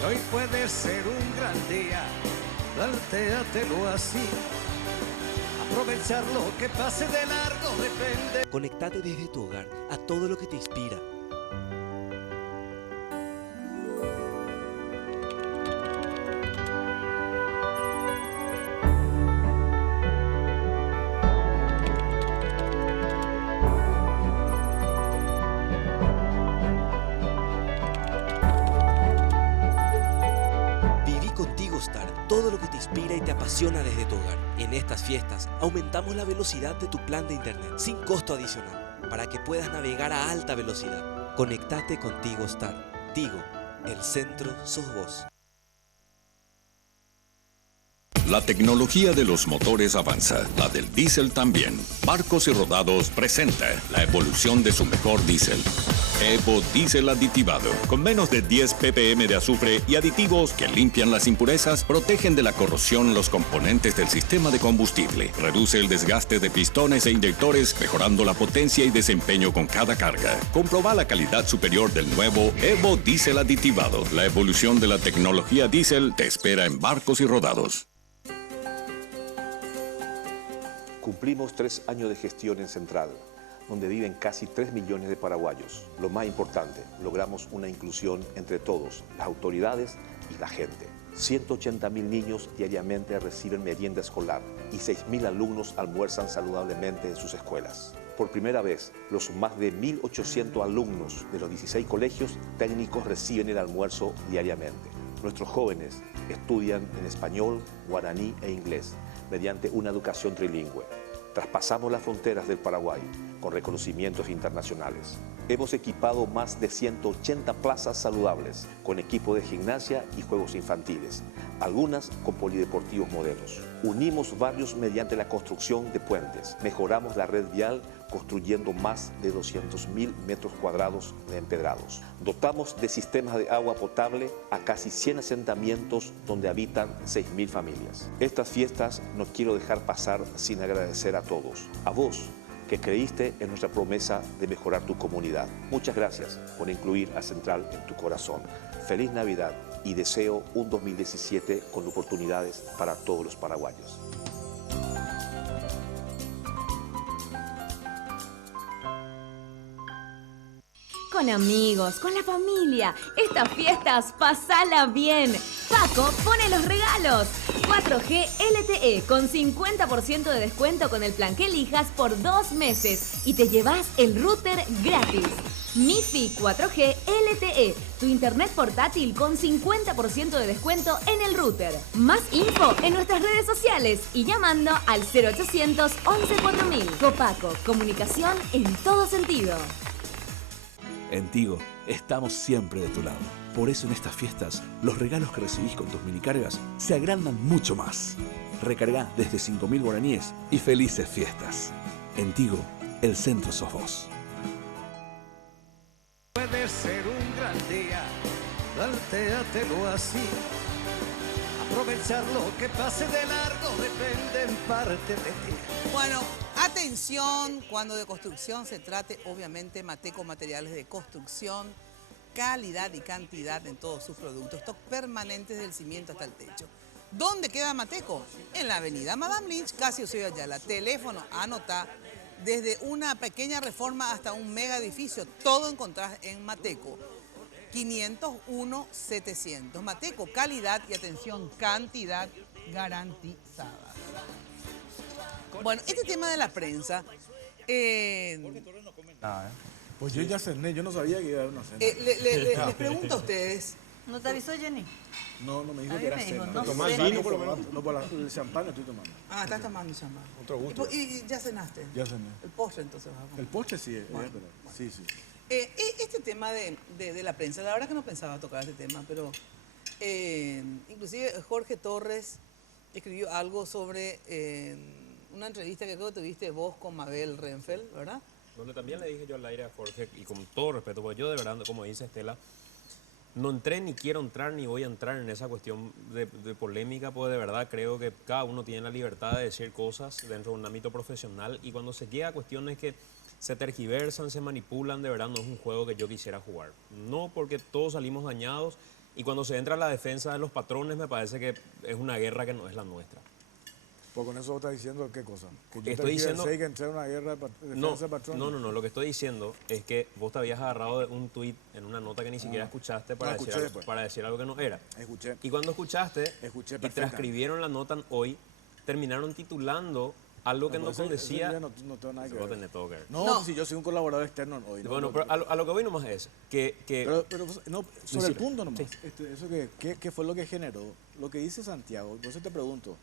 Y hoy puede ser un gran día, plantéatelo así. Aprovechar lo que pase de largo depende. Conectate desde tu hogar a todo lo que te inspira. Todo lo que te inspira y te apasiona desde tu hogar. En estas fiestas, aumentamos la velocidad de tu plan de internet sin costo adicional para que puedas navegar a alta velocidad. Conectate con Tigo Star. Tigo, el centro sos vos. La tecnología de los motores avanza, la del diésel también. Barcos y Rodados presenta la evolución de su mejor diésel. Evo Diésel aditivado, con menos de 10 ppm de azufre y aditivos que limpian las impurezas, protegen de la corrosión los componentes del sistema de combustible, reduce el desgaste de pistones e inyectores, mejorando la potencia y desempeño con cada carga. Comproba la calidad superior del nuevo Evo Diésel aditivado. La evolución de la tecnología diésel te espera en Barcos y Rodados. Cumplimos 3 años de gestión en Central, donde viven casi 3 millones de paraguayos. Lo más importante, logramos una inclusión entre todos, las autoridades y la gente. 180.000 niños diariamente reciben merienda escolar y 6.000 alumnos almuerzan saludablemente en sus escuelas. Por primera vez, los más de 1.800 alumnos de los 16 colegios técnicos reciben el almuerzo diariamente. Nuestros jóvenes estudian en español, guaraní e inglés mediante una educación trilingüe. Traspasamos las fronteras del Paraguay con reconocimientos internacionales. Hemos equipado más de 180 plazas saludables con equipo de gimnasia y juegos infantiles, algunas con polideportivos modelos. Unimos barrios mediante la construcción de puentes. Mejoramos la red vial construyendo más de 200.000 metros cuadrados de empedrados. Dotamos de sistemas de agua potable a casi 100 asentamientos donde habitan 6.000 familias. Estas fiestas no quiero dejar pasar sin agradecer a todos. A vos, que creíste en nuestra promesa de mejorar tu comunidad. Muchas gracias por incluir a Central en tu corazón. Feliz Navidad y deseo un 2017 con oportunidades para todos los paraguayos. Con amigos, con la familia. Estas fiestas, pasala bien. Paco pone los regalos. 4G LTE con 50% de descuento con el plan que elijas por 2 meses y te llevas el router gratis. MiFi 4G LTE, tu internet portátil con 50% de descuento en el router. Más info en nuestras redes sociales y llamando al 0800 11 4000. Copaco, comunicación en todo sentido. En Tigo, estamos siempre de tu lado. Por eso en estas fiestas, los regalos que recibís con tus minicargas se agrandan mucho más. Recargá desde 5.000 guaraníes y felices fiestas. En Tigo, el centro sos vos. Puede ser un gran día, plantéatelo así. Aprovechar lo que pase de largo depende en parte de ti. Bueno, atención, cuando de construcción se trate, obviamente Mateco Materiales de Construcción, calidad y cantidad en todos sus productos, stock permanentes del cimiento hasta el techo. ¿Dónde queda Mateco? En la avenida Madame Lynch, casi Eusebio Ayala. Teléfono, anota, desde una pequeña reforma hasta un mega edificio, todo encontrás en Mateco. 501-700. Mateco, calidad y atención, cantidad garantizada. Bueno, este tema de la prensa... Pues yo ya cené, yo no sabía que iba a haber una cena. Les pregunto a ustedes... ¿No te avisó Jenny? No, no me dijo A mí que era me dijo, cena. no Tomás sé. vino por lo menos. No, por el champán estoy tomando. Ah, estás tomando champán. Otro gusto. ¿Y ya cenaste? Ya cené. El postre entonces vas a comer. El postre sí, Bueno, sí, sí. Este tema de la prensa, la verdad que no pensaba tocar este tema, pero inclusive Jorge Torres escribió algo sobre una entrevista que creo que tuviste vos con Mabel Renfeld, ¿verdad? Donde también le dije yo al aire a Jorge, y con todo respeto, porque yo de verdad, como dice Estela, no entré ni quiero entrar ni voy a entrar en esa cuestión de polémica, porque de verdad creo que cada uno tiene la libertad de decir cosas dentro de un ámbito profesional, y cuando se llega a cuestiones que se tergiversan, se manipulan, de verdad no es un juego que yo quisiera jugar. No, porque todos salimos dañados, y cuando se entra a la defensa de los patrones me parece que es una guerra que no es la nuestra. Pues con eso vos estás diciendo qué cosa. Que yo Estoy diciendo que entré en una guerra de defensa de patrones. No, lo que estoy diciendo es que vos te habías agarrado de un tuit en una nota que ni siquiera escuchaste para, para decir algo que no era. Escuché. Y cuando escuchaste y transcribieron la nota hoy, terminaron titulando algo que no condecía. No tengo nada que Vos ver. tenés todo que ver. No, si yo soy un colaborador externo hoy. Bueno, pero a lo que voy nomás es que Pero no, sobre el punto nomás. Eso ¿qué fue lo que generó? Lo que dice Santiago, por eso te pregunto.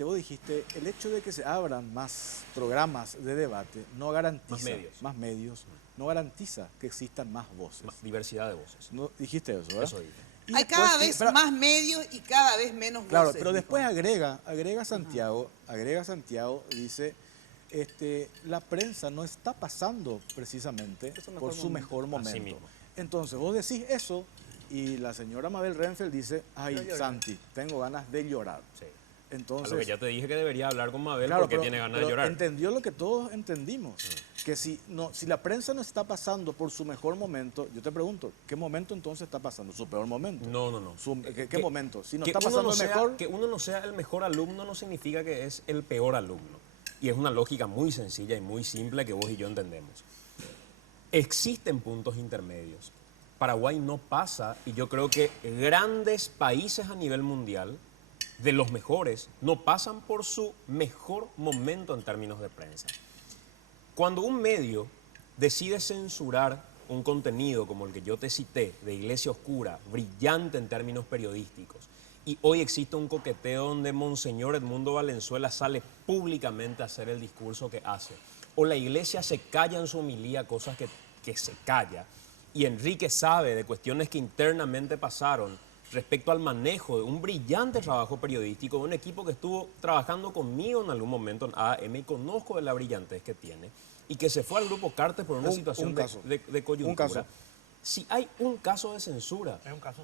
Vos dijiste, el hecho de que se abran más programas de debate no garantiza, más medios, no garantiza que existan más voces. Más diversidad de voces. No, dijiste eso, ¿verdad? Eso dije. Hay cada vez más medios y cada vez menos voces. Claro, pero después agrega Santiago, dice, la prensa no está pasando precisamente por su mejor momento. Entonces vos decís eso y la señora Mabel Renfeld dice, ay, Santi, tengo ganas de llorar. Sí. Entonces, a lo que ya te dije que debería hablar con Mabel porque tiene ganas de llorar. Entendió lo que todos entendimos, que si la prensa no está pasando por su mejor momento, yo te pregunto, ¿qué momento entonces está pasando? ¿Su peor momento? No. ¿Qué momento? Si no que está pasando el mejor... Que uno no sea el mejor alumno no significa que es el peor alumno. Y es una lógica muy sencilla y muy simple que vos y yo entendemos. Existen puntos intermedios. Paraguay no pasa, y yo creo que grandes países a nivel mundial, de los mejores, no pasan por su mejor momento en términos de prensa. Cuando un medio decide censurar un contenido como el que yo te cité, de Iglesia Oscura, brillante en términos periodísticos, y hoy existe un coqueteo donde Monseñor Edmundo Valenzuela sale públicamente a hacer el discurso que hace, o la Iglesia se calla en su homilía cosas que se calla, y Enrique sabe de cuestiones que internamente pasaron respecto al manejo de un brillante trabajo periodístico de un equipo que estuvo trabajando conmigo en algún momento en AM y conozco de la brillantez que tiene, y que se fue al Grupo Cartes por una situación de coyuntura. Si hay un caso de censura, es un caso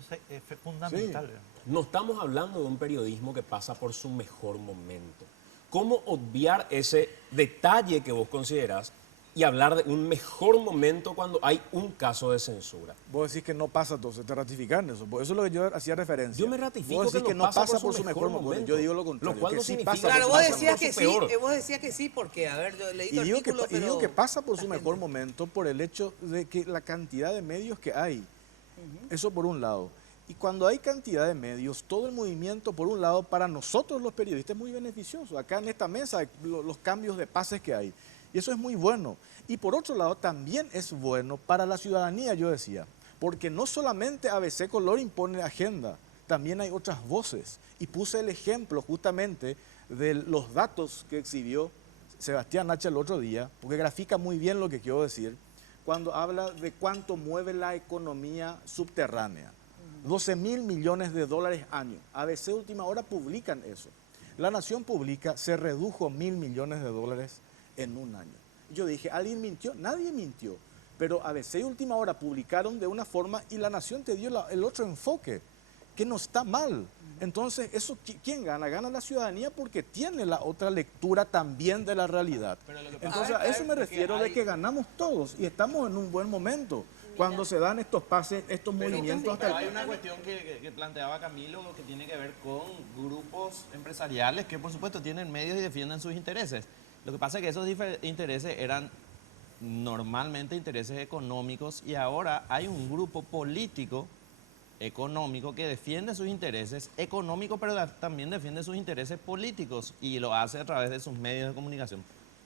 fundamental. No estamos hablando de un periodismo que pasa por su mejor momento. ¿Cómo obviar ese detalle que vos considerás y hablar de un mejor momento cuando hay un caso de censura? Vos decís que no pasa, entonces te ratificás en eso. Eso es lo que yo hacía referencia. Yo me ratifico vos decís que no pasa por su mejor momento. Yo digo lo contrario. Lo cual no sí significa pasa. Claro, vos decías que sí, vos decías que sí, porque, a ver, yo leí tu artículo, y digo que pasa por su mejor momento por el hecho de que la cantidad de medios que hay. Eso por un lado. Y cuando hay cantidad de medios, todo el movimiento, por un lado, para nosotros los periodistas es muy beneficioso. Acá en esta mesa, los cambios de pases que hay. Y eso es muy bueno. Y por otro lado, también es bueno para la ciudadanía, yo decía. Porque no solamente ABC Color impone agenda, también hay otras voces. Y puse el ejemplo justamente de los datos que exhibió Sebastián Hacha el otro día, porque grafica muy bien lo que quiero decir, cuando habla de cuánto mueve la economía subterránea. 12.000 millones de dólares año. ABC Última Hora publican eso. La Nación publica, se redujo 1.000 millones de dólares en un año. Yo dije, ¿alguien mintió? Nadie mintió. Pero ABC y Última Hora publicaron de una forma y La Nación te dio el otro enfoque, que no está mal. Entonces, eso, ¿quién gana? Gana la ciudadanía porque tiene la otra lectura también de la realidad. Entonces, a eso me refiero de que ganamos todos y estamos en un buen momento. Cuando se dan estos pases, estos movimientos hasta hay una cuestión que planteaba Camilo que tiene que ver con grupos empresariales que por supuesto tienen medios y defienden sus intereses. Lo que pasa es que esos intereses eran normalmente intereses económicos y ahora hay un grupo político económico que defiende sus intereses económicos, pero también defiende sus intereses políticos y lo hace a través de sus medios de comunicación.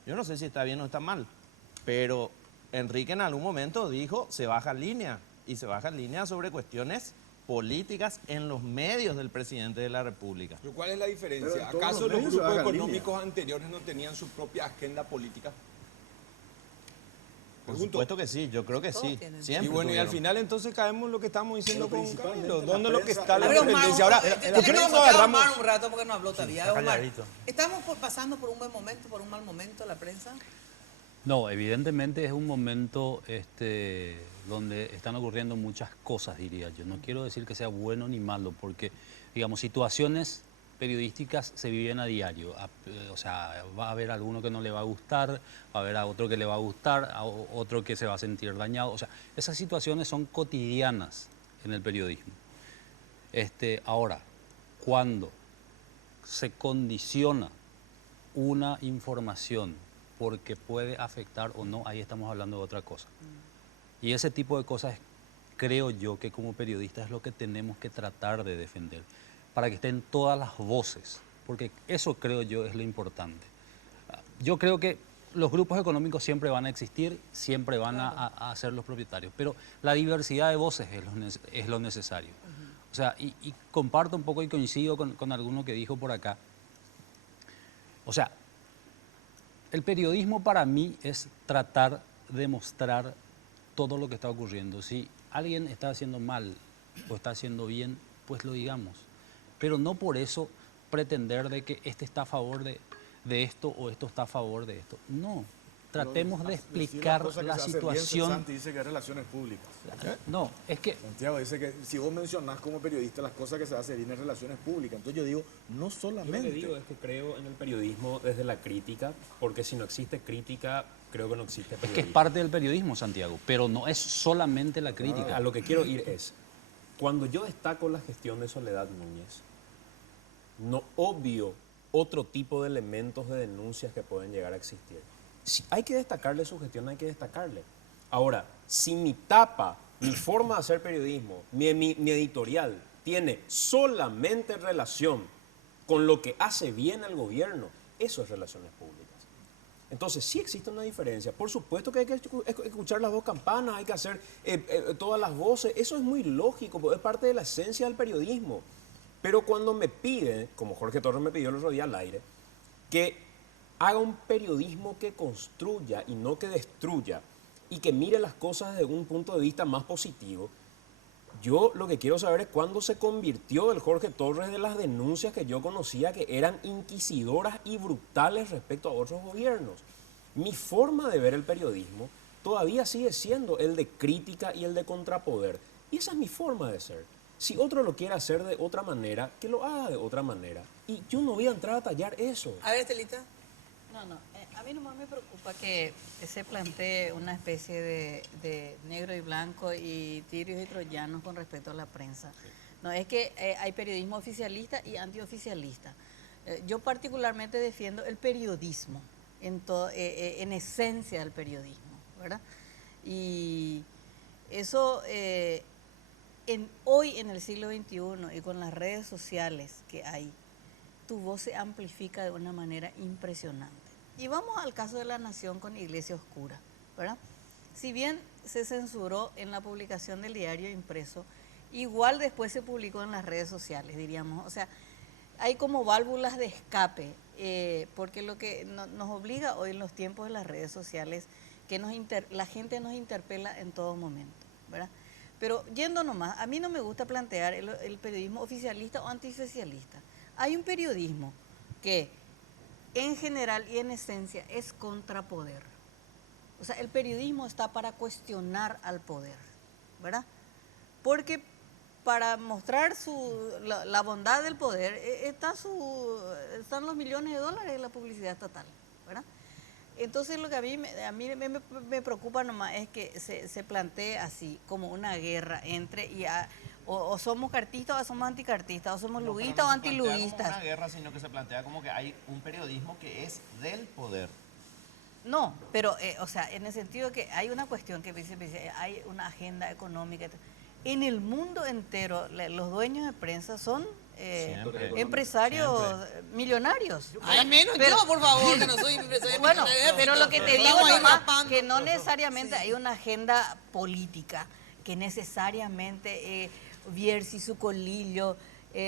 Yo no sé si está bien o está mal, pero Enrique en algún momento dijo se baja línea y se baja línea sobre cuestiones políticas en los medios del presidente de la República. ¿Pero cuál es la diferencia? ¿Acaso los grupos económicos anteriores no tenían su propia agenda política? Por supuesto que sí, yo creo que sí. Y bueno, y al final entonces caemos en lo que estamos diciendo con Camilo. ¿Dónde es lo que está A la ver, Omar, tendencia? Ahora, ¿por qué no nos agarramos? Omar un rato porque no habló todavía. Omar, ¿estamos pasando por un buen momento, por un mal momento la prensa? No, evidentemente es un momento donde están ocurriendo muchas cosas, diría yo. No quiero decir que sea bueno ni malo, porque, digamos, situaciones periodísticas se viven a diario. O sea, va a haber alguno que no le va a gustar, va a haber a otro que le va a gustar, a otro que se va a sentir dañado. O sea, esas situaciones son cotidianas en el periodismo. Ahora, cuando se condiciona una información porque puede afectar o no, ahí estamos hablando de otra cosa. Y ese tipo de cosas creo yo que como periodistas es lo que tenemos que tratar de defender, para que estén todas las voces, porque eso creo yo es lo importante. Yo creo que los grupos económicos siempre van a existir, siempre van a ser los propietarios, pero la diversidad de voces es lo necesario. O sea, y comparto un poco y coincido con alguno que dijo por acá. O sea, el periodismo para mí es tratar de mostrar todo lo que está ocurriendo. Si alguien está haciendo mal o está haciendo bien, pues lo digamos. Pero no por eso pretender de que este está a favor de esto o esto está a favor de esto. No, tratemos de explicar la situación. Santi dice que es relaciones públicas. No, es que... Santiago dice que si vos mencionás como periodista las cosas que se hacen bien en relaciones públicas, entonces yo digo, no solamente... Yo lo que digo es que creo en el periodismo desde la crítica, porque si no existe crítica, creo que no existe periodismo. Es que es parte del periodismo, Santiago, pero no es solamente la crítica. A lo que quiero ir es, cuando yo destaco la gestión de Soledad Núñez, no obvio otro tipo de elementos de denuncias que pueden llegar a existir. Si hay que destacarle su gestión, hay que destacarle. Ahora, si mi tapa, mi forma de hacer periodismo, mi editorial tiene solamente relación con lo que hace bien el gobierno, eso es relaciones públicas. Entonces, sí existe una diferencia. Por supuesto que hay que escuchar las dos campanas, hay que hacer todas las voces. Eso es muy lógico, porque es parte de la esencia del periodismo. Pero cuando me piden, como Jorge Torres me pidió el otro día al aire, que haga un periodismo que construya y no que destruya, y que mire las cosas desde un punto de vista más positivo, yo lo que quiero saber es cuándo se convirtió el Jorge Torres de las denuncias que yo conocía que eran inquisidoras y brutales respecto a otros gobiernos. Mi forma de ver el periodismo todavía sigue siendo el de crítica y el de contrapoder. Y esa es mi forma de ser. Si otro lo quiere hacer de otra manera, que lo haga de otra manera. Y yo no voy a entrar a tallar eso. A ver, Estelita. No. A mí nomás me preocupa que se plantee una especie de negro y blanco y tirios y troyanos con respecto a la prensa. No, es que hay periodismo oficialista y antioficialista. Yo particularmente defiendo el periodismo, en esencia del periodismo, ¿verdad? Y eso, hoy en el siglo XXI y con las redes sociales que hay, tu voz se amplifica de una manera impresionante. Y vamos al caso de La Nación con Iglesia Oscura, ¿verdad? Si bien se censuró en la publicación del diario impreso, igual después se publicó en las redes sociales, diríamos. O sea, hay como válvulas de escape, porque lo que nos obliga hoy en los tiempos de las redes sociales, que la gente nos interpela en todo momento, ¿verdad? Pero yendo nomás, a mí no me gusta plantear el periodismo oficialista o antificialista. Hay un periodismo que en general y en esencia es contrapoder. O sea, el periodismo está para cuestionar al poder, ¿verdad? Porque para mostrar la bondad del poder están los millones de dólares en la publicidad estatal, ¿verdad? Entonces lo que a mí me preocupa nomás es que se plantee así, como una guerra entre... O somos cartistas o somos anticartistas, o somos luguistas o antiluguistas. No como una guerra, sino que se plantea como que hay un periodismo que es del poder. No, pero, o sea, en el sentido que hay una cuestión que dice, hay una agenda económica. En el mundo entero, los dueños de prensa son empresarios millonarios. Ay, menos yo, por favor, que no soy empresario. Bueno, pero lo que te digo es que no necesariamente hay una agenda política, que necesariamente... Bierzi, su colillo,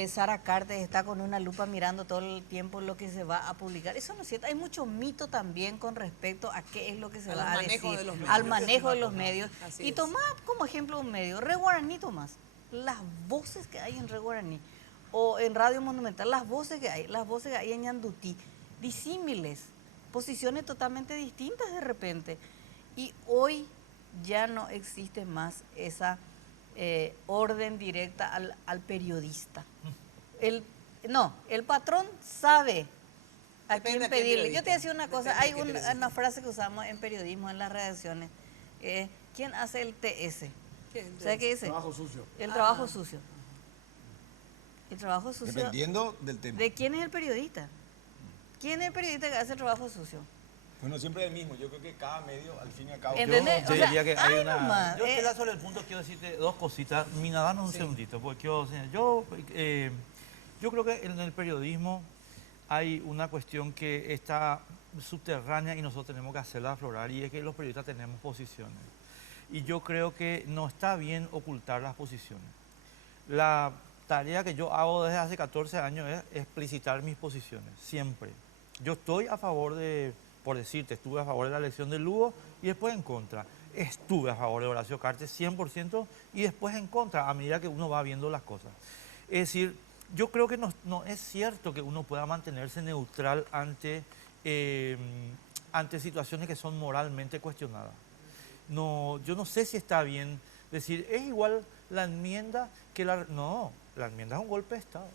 Sara Cartes está con una lupa mirando todo el tiempo lo que se va a publicar. Eso no es cierto. Hay mucho mito también con respecto a qué es lo que se va a decir, al manejo de los medios. Y tomá como ejemplo un medio, Re Guaraní, Tomás, las voces que hay en Re Guaraní, o en Radio Monumental, las voces que hay en Ñandutí, disímiles, posiciones totalmente distintas de repente. Y hoy ya no existe más esa... orden directa al periodista. El patrón sabe a quién pedirle. Yo te decía una cosa, hay una frase que usamos en periodismo, en las redacciones, ¿quién hace el TS? ¿Sabes qué dice? Trabajo sucio. El trabajo sucio. El trabajo sucio. Dependiendo del tema. ¿De quién es el periodista? ¿Quién es el periodista que hace el trabajo sucio? Bueno, siempre el mismo. Yo creo que cada medio, al fin y al cabo... ¿Entendés? Yo diría que hay una... nomás, Yo te da sobre el punto, quiero decirte dos cositas. Mina, danos un segundito, porque yo creo que en el periodismo hay una cuestión que está subterránea y nosotros tenemos que hacerla aflorar, y es que los periodistas tenemos posiciones. Y yo creo que no está bien ocultar las posiciones. La tarea que yo hago desde hace 14 años es explicitar mis posiciones, siempre. Yo estoy a favor de... Por decirte, estuve a favor de la elección de Lugo y después en contra. Estuve a favor de Horacio Cartes 100% y después en contra, a medida que uno va viendo las cosas. Es decir, yo creo que no es cierto que uno pueda mantenerse neutral ante situaciones que son moralmente cuestionadas. No, yo no sé si está bien decir, es igual la enmienda que la... No, la enmienda es un golpe de Estado.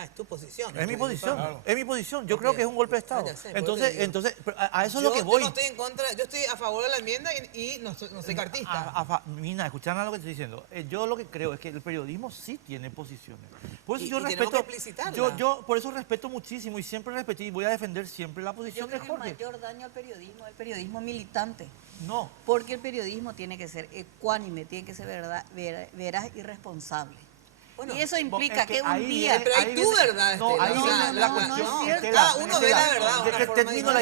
Ah, es tu posición. Es mi posición, Claro. es mi posición. Yo creo que es un golpe de Estado. Ya sé, por eso te digo. Entonces, a eso es lo que voy. Yo no estoy en contra, yo estoy a favor de la enmienda y no soy cartista. Mina, escuchando lo que estoy diciendo. Yo lo que creo es que el periodismo sí tiene posiciones. Por eso Y yo tenemos respeto. que explicitarla. Yo por eso respeto muchísimo y siempre respeté y voy a defender siempre la posición Yo de creo que el Jorge. mayor daño al periodismo es el periodismo militante. No. Porque el periodismo tiene que ser ecuánime, tiene que ser veraz y responsable. Y eso implica que un día... Pero hay tu verdad. No, ahí viene la cuestión. Cada uno ve la verdad. Termino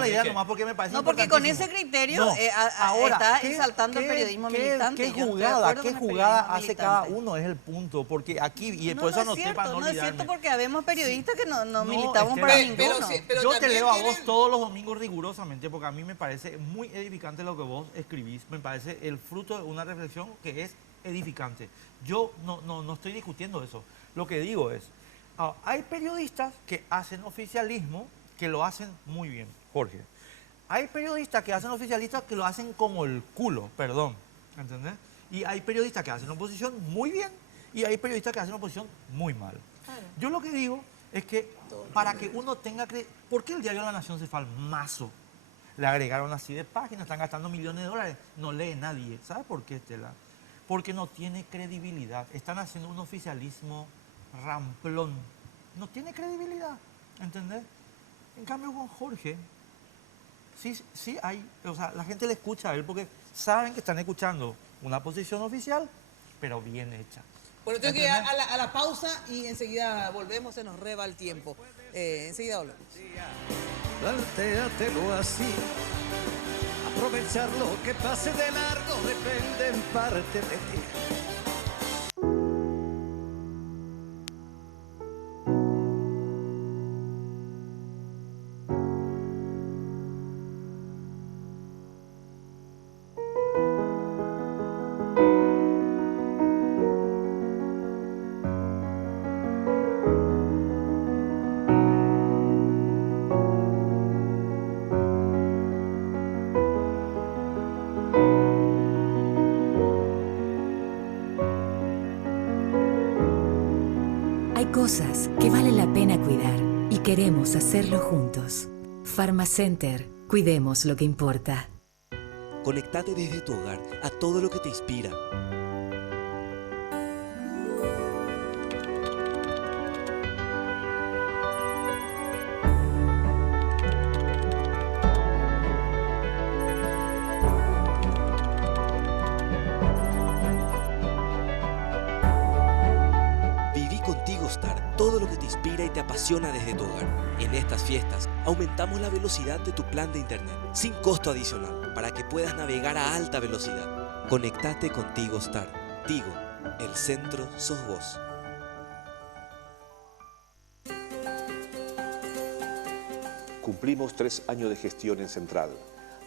la idea nomás porque me parece No, porque con ese importantísimo. criterio No, ahora, está ¿qué- exaltando el qué- periodismo qué- militante. ¿Qué Yo estoy de jugada, acuerdo qué con el jugada periodismo hace cada militante. uno? Es el punto. Porque aquí, y No, por eso no es anoté para cierto, no no es olvidarme. cierto porque habemos periodistas que no militamos Estela, para ninguno. yo te leo a vos todos los domingos rigurosamente porque a mí me parece muy edificante lo que vos escribís. Me parece el fruto de una reflexión que es edificante. Yo no estoy discutiendo eso. Lo que digo es, hay periodistas que hacen oficialismo que lo hacen muy bien, Jorge. Hay periodistas que hacen oficialistas que lo hacen como el culo, perdón, ¿entendés? Y hay periodistas que hacen oposición muy bien y hay periodistas que hacen oposición muy mal. Yo lo que digo es que para que uno tenga... ¿Por qué el diario La Nación se fue al mazo? Le agregaron así de páginas, están gastando millones de dólares, no lee nadie. ¿Sabe por qué, Estela? Porque no tiene credibilidad. Están haciendo un oficialismo ramplón. No tiene credibilidad, ¿entendés? En cambio con Jorge, sí hay, o sea, la gente le escucha a él porque saben que están escuchando una posición oficial, pero bien hecha. Bueno, tengo que ir a la pausa y enseguida volvemos, se nos reba el tiempo. Enseguida volvemos. Plantéatelo así. Aprovechar lo que pase de largo depende en parte de ti. Hay cosas que vale la pena cuidar y queremos hacerlo juntos. Pharmacenter, cuidemos lo que importa. Conectate desde tu hogar a todo lo que te inspira. Viví contigo Star todo lo que te inspira y te apasiona desde tu hogar. En estas fiestas, aumentamos la velocidad de tu plan de internet, sin costo adicional, para que puedas navegar a alta velocidad. Conectate con Tigo Star. Tigo, el centro sos vos. Cumplimos 3 años de gestión en Central,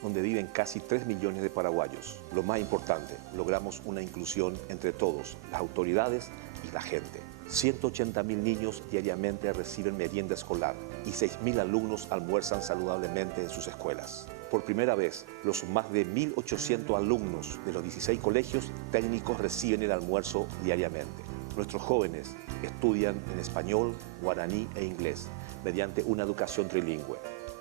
donde viven casi 3 millones de paraguayos. Lo más importante, logramos una inclusión entre todos, las autoridades y la gente. 180.000 niños diariamente reciben merienda escolar y 6.000 alumnos almuerzan saludablemente en sus escuelas. Por primera vez, los más de 1.800 alumnos de los 16 colegios técnicos reciben el almuerzo diariamente. Nuestros jóvenes estudian en español, guaraní e inglés mediante una educación trilingüe.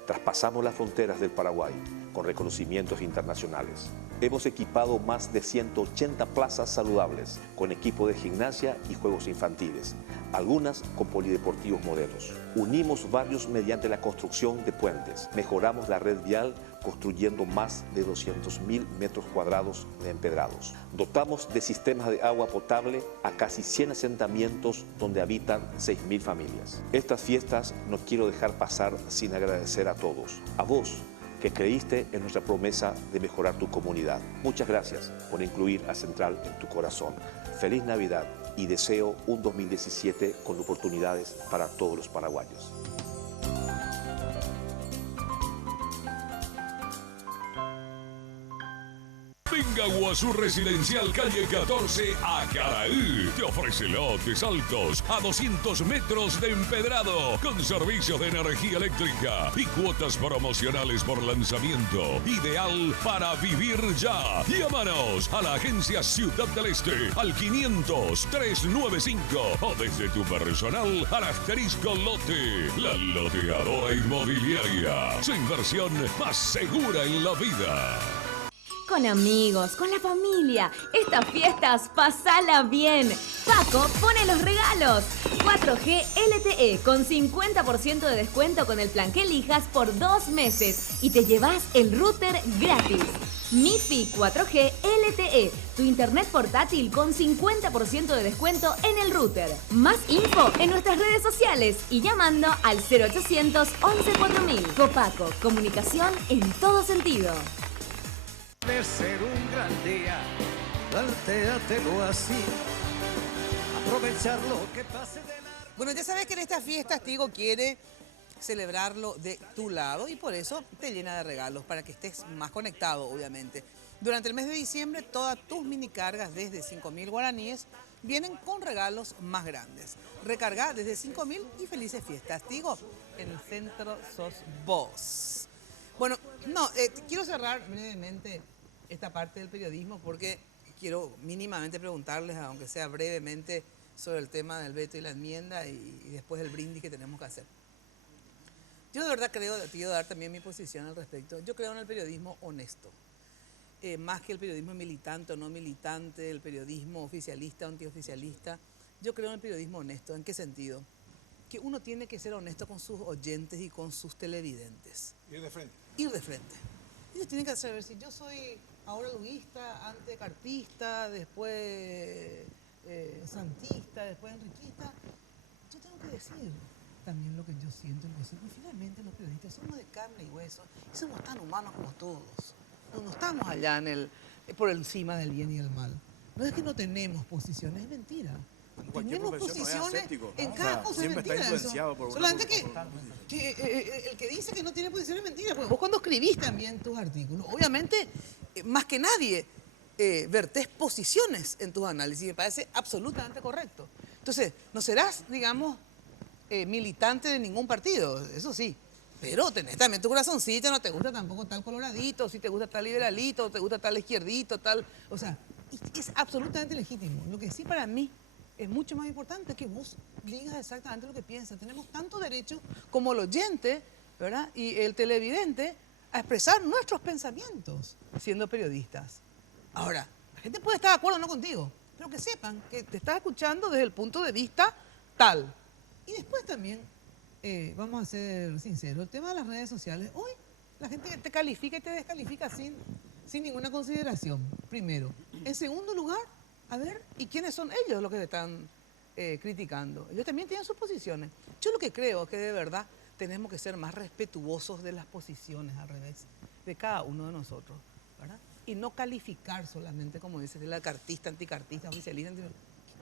Traspasamos las fronteras del Paraguay con reconocimientos internacionales. Hemos equipado más de 180 plazas saludables con equipo de gimnasia y juegos infantiles, algunas con polideportivos modernos. Unimos barrios mediante la construcción de puentes. Mejoramos la red vial construyendo más de 200.000 metros cuadrados de empedrados. Dotamos de sistemas de agua potable a casi 100 asentamientos donde habitan 6.000 familias. Estas fiestas no quiero dejar pasar sin agradecer a todos. A vos, que creíste en nuestra promesa de mejorar tu comunidad. Muchas gracias por incluir a Central en tu corazón. Feliz Navidad y deseo un 2017 con oportunidades para todos los paraguayos. Venga a Guazú Residencial Calle 14 a Caraí. Te ofrece lotes altos a 200 metros de empedrado con servicios de energía eléctrica y cuotas promocionales por lanzamiento. Ideal para vivir ya. Llámanos a la agencia Ciudad del Este al 500-395 o desde tu personal al asterisco lote. La loteadora inmobiliaria. Su inversión más segura en la vida. Con amigos, con la familia. Estas fiestas, pasala bien. Paco pone los regalos. 4G LTE con 50% de descuento con el plan que elijas por 2 meses. Y te llevas el router gratis. MiFi 4G LTE, tu internet portátil con 50% de descuento en el router. Más info en nuestras redes sociales y llamando al 0800 11 4000. Copaco, comunicación en todo sentido. De ser un gran día, plantéatelo así, aprovechar lo que pase de largo. Bueno, ya sabes que en estas fiestas Tigo quiere celebrarlo de tu lado y por eso te llena de regalos para que estés más conectado, obviamente. Durante el mes de diciembre, todas tus mini cargas desde 5.000 guaraníes vienen con regalos más grandes. Recarga desde 5.000 y felices fiestas. Tigo, en el centro sos vos. Bueno, quiero cerrar brevemente esta parte del periodismo porque quiero mínimamente preguntarles, aunque sea brevemente, sobre el tema del veto y la enmienda y después el brindis que tenemos que hacer. Yo de verdad creo, te quiero dar también mi posición al respecto, yo creo en el periodismo honesto. Más que el periodismo militante o no militante, el periodismo oficialista o antioficialista, yo creo en el periodismo honesto. ¿En qué sentido? Que uno tiene que ser honesto con sus oyentes y con sus televidentes. Ir de frente. Ir de frente. Ellos tienen que saber si yo soy ahora luguista, antes cartista, después santista, después enriquista. Yo tengo que decir también lo que yo siento y finalmente los periodistas somos de carne y hueso y somos tan humanos como todos. No estamos allá por encima del bien y el mal. No es que no tenemos posiciones, es mentira. Tenemos posiciones en cada cosa, es mentira eso. Solamente que el que dice que no tiene posiciones es mentira, porque vos cuando escribís también tus artículos, obviamente, más que nadie, vertés posiciones en tus análisis, me parece absolutamente correcto. Entonces, no serás, digamos, militante de ningún partido, eso sí, pero tenés también tu corazoncito, no te gusta tampoco tal coloradito, si te gusta tal liberalito, te gusta tal izquierdito, tal, o sea, es absolutamente legítimo. Lo que sí para mí es mucho más importante que vos digas exactamente lo que piensas. Tenemos tanto derecho como el oyente, ¿verdad? Y el televidente a expresar nuestros pensamientos siendo periodistas. Ahora, la gente puede estar de acuerdo o no contigo, pero que sepan que te estás escuchando desde el punto de vista tal. Y después también, vamos a ser sinceros, el tema de las redes sociales, hoy la gente te califica y te descalifica sin ninguna consideración, primero. En segundo lugar, a ver, ¿y quiénes son ellos los que te están criticando? Ellos también tienen sus posiciones. Yo lo que creo es que de verdad tenemos que ser más respetuosos de las posiciones, al revés, de cada uno de nosotros, ¿verdad? Y no calificar solamente, como dices, de la cartista, anticartista, oficialista, que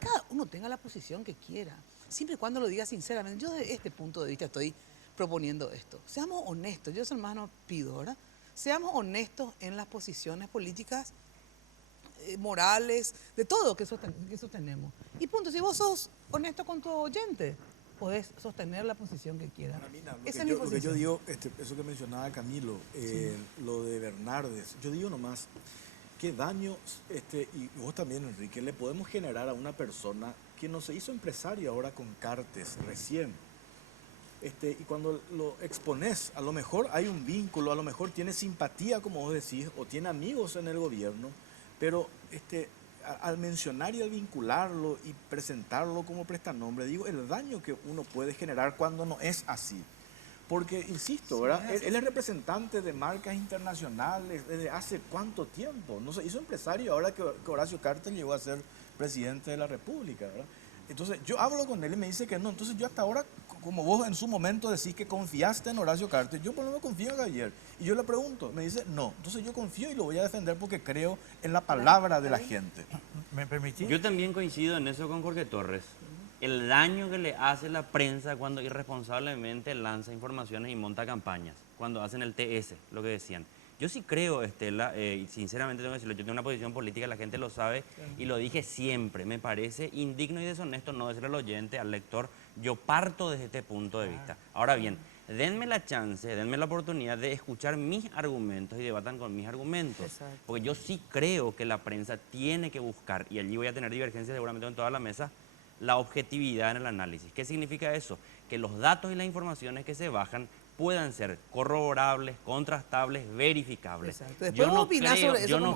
cada uno tenga la posición que quiera, siempre y cuando lo diga sinceramente. Yo desde este punto de vista estoy proponiendo esto. Seamos honestos, yo eso más no pido, ¿verdad? Seamos honestos en las posiciones políticas, morales, de todo que sostenemos. Y punto, si vos sos honesto con tu oyente, podés sostener la posición que quieras. Esa es mi posición. Lo que yo digo, eso que mencionaba Camilo, lo de Bernardes, yo digo nomás, qué daño, y vos también, Enrique, le podemos generar a una persona que no se hizo empresario ahora con Cartes recién. Y cuando lo expones, a lo mejor hay un vínculo, a lo mejor tiene simpatía, como vos decís, o tiene amigos en el gobierno, pero al mencionar y al vincularlo y presentarlo como prestanombre, digo, el daño que uno puede generar cuando no es así. Porque, insisto, ¿verdad? Él es representante de marcas internacionales desde hace cuánto tiempo. No se hizo empresario ahora que Horacio Cartes llegó a ser presidente de la República, ¿verdad? Entonces, yo hablo con él y me dice que no. Entonces, yo hasta ahora, como vos en su momento decís que confiaste en Horacio Cartes, yo por lo menos confío en Javier. Y yo le pregunto, me dice, no. Entonces, yo confío y lo voy a defender porque creo en la palabra de la gente. ¿Me permitís? Yo también coincido en eso con Jorge Torres. El daño que le hace la prensa cuando irresponsablemente lanza informaciones y monta campañas, cuando hacen el TS, lo que decían. Yo sí creo, Estela, y sinceramente tengo que decirlo, yo tengo una posición política, la gente lo sabe, y lo dije siempre, me parece indigno y deshonesto no decirle al oyente, al lector, yo parto desde este punto de vista. Ahora bien, denme la chance, denme la oportunidad de escuchar mis argumentos y debatan con mis argumentos. Exacto. Porque yo sí creo que la prensa tiene que buscar, y allí voy a tener divergencias seguramente en toda la mesa, la objetividad en el análisis. ¿Qué significa eso? Que los datos y las informaciones que se bajan puedan ser corroborables, contrastables, verificables. Yo no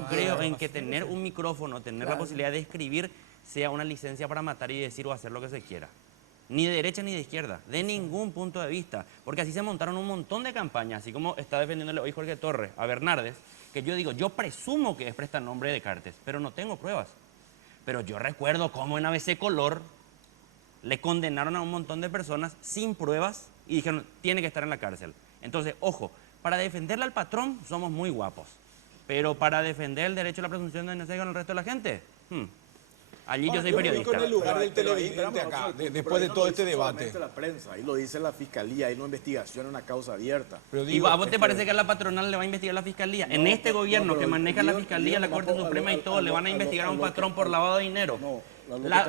creo en que tener un micrófono, tener la posibilidad de escribir, sea una licencia para matar y decir o hacer lo que se quiera. Ni de derecha ni de izquierda, de ningún punto de vista. Porque así se montaron un montón de campañas, así como está defendiéndole hoy Jorge Torres a Bernardes, que yo digo, yo presumo que es prestanombre de Descartes, pero no tengo pruebas. Pero yo recuerdo cómo en ABC Color le condenaron a un montón de personas sin pruebas y dijeron, tiene que estar en la cárcel. Entonces, ojo, para defenderle al patrón somos muy guapos, pero para defender el derecho a la presunción de inocencia con el resto de la gente, allí yo soy periodista. Con el lugar del televidente acá, después de todo este debate. La prensa, ahí lo dice la fiscalía, ahí no investigación, una causa abierta. Pero ¿Y a vos te parece que a la patronal le va a investigar la fiscalía? En este gobierno que maneja la fiscalía, la Corte Suprema y todo, le van a investigar a un patrón por lavado de dinero.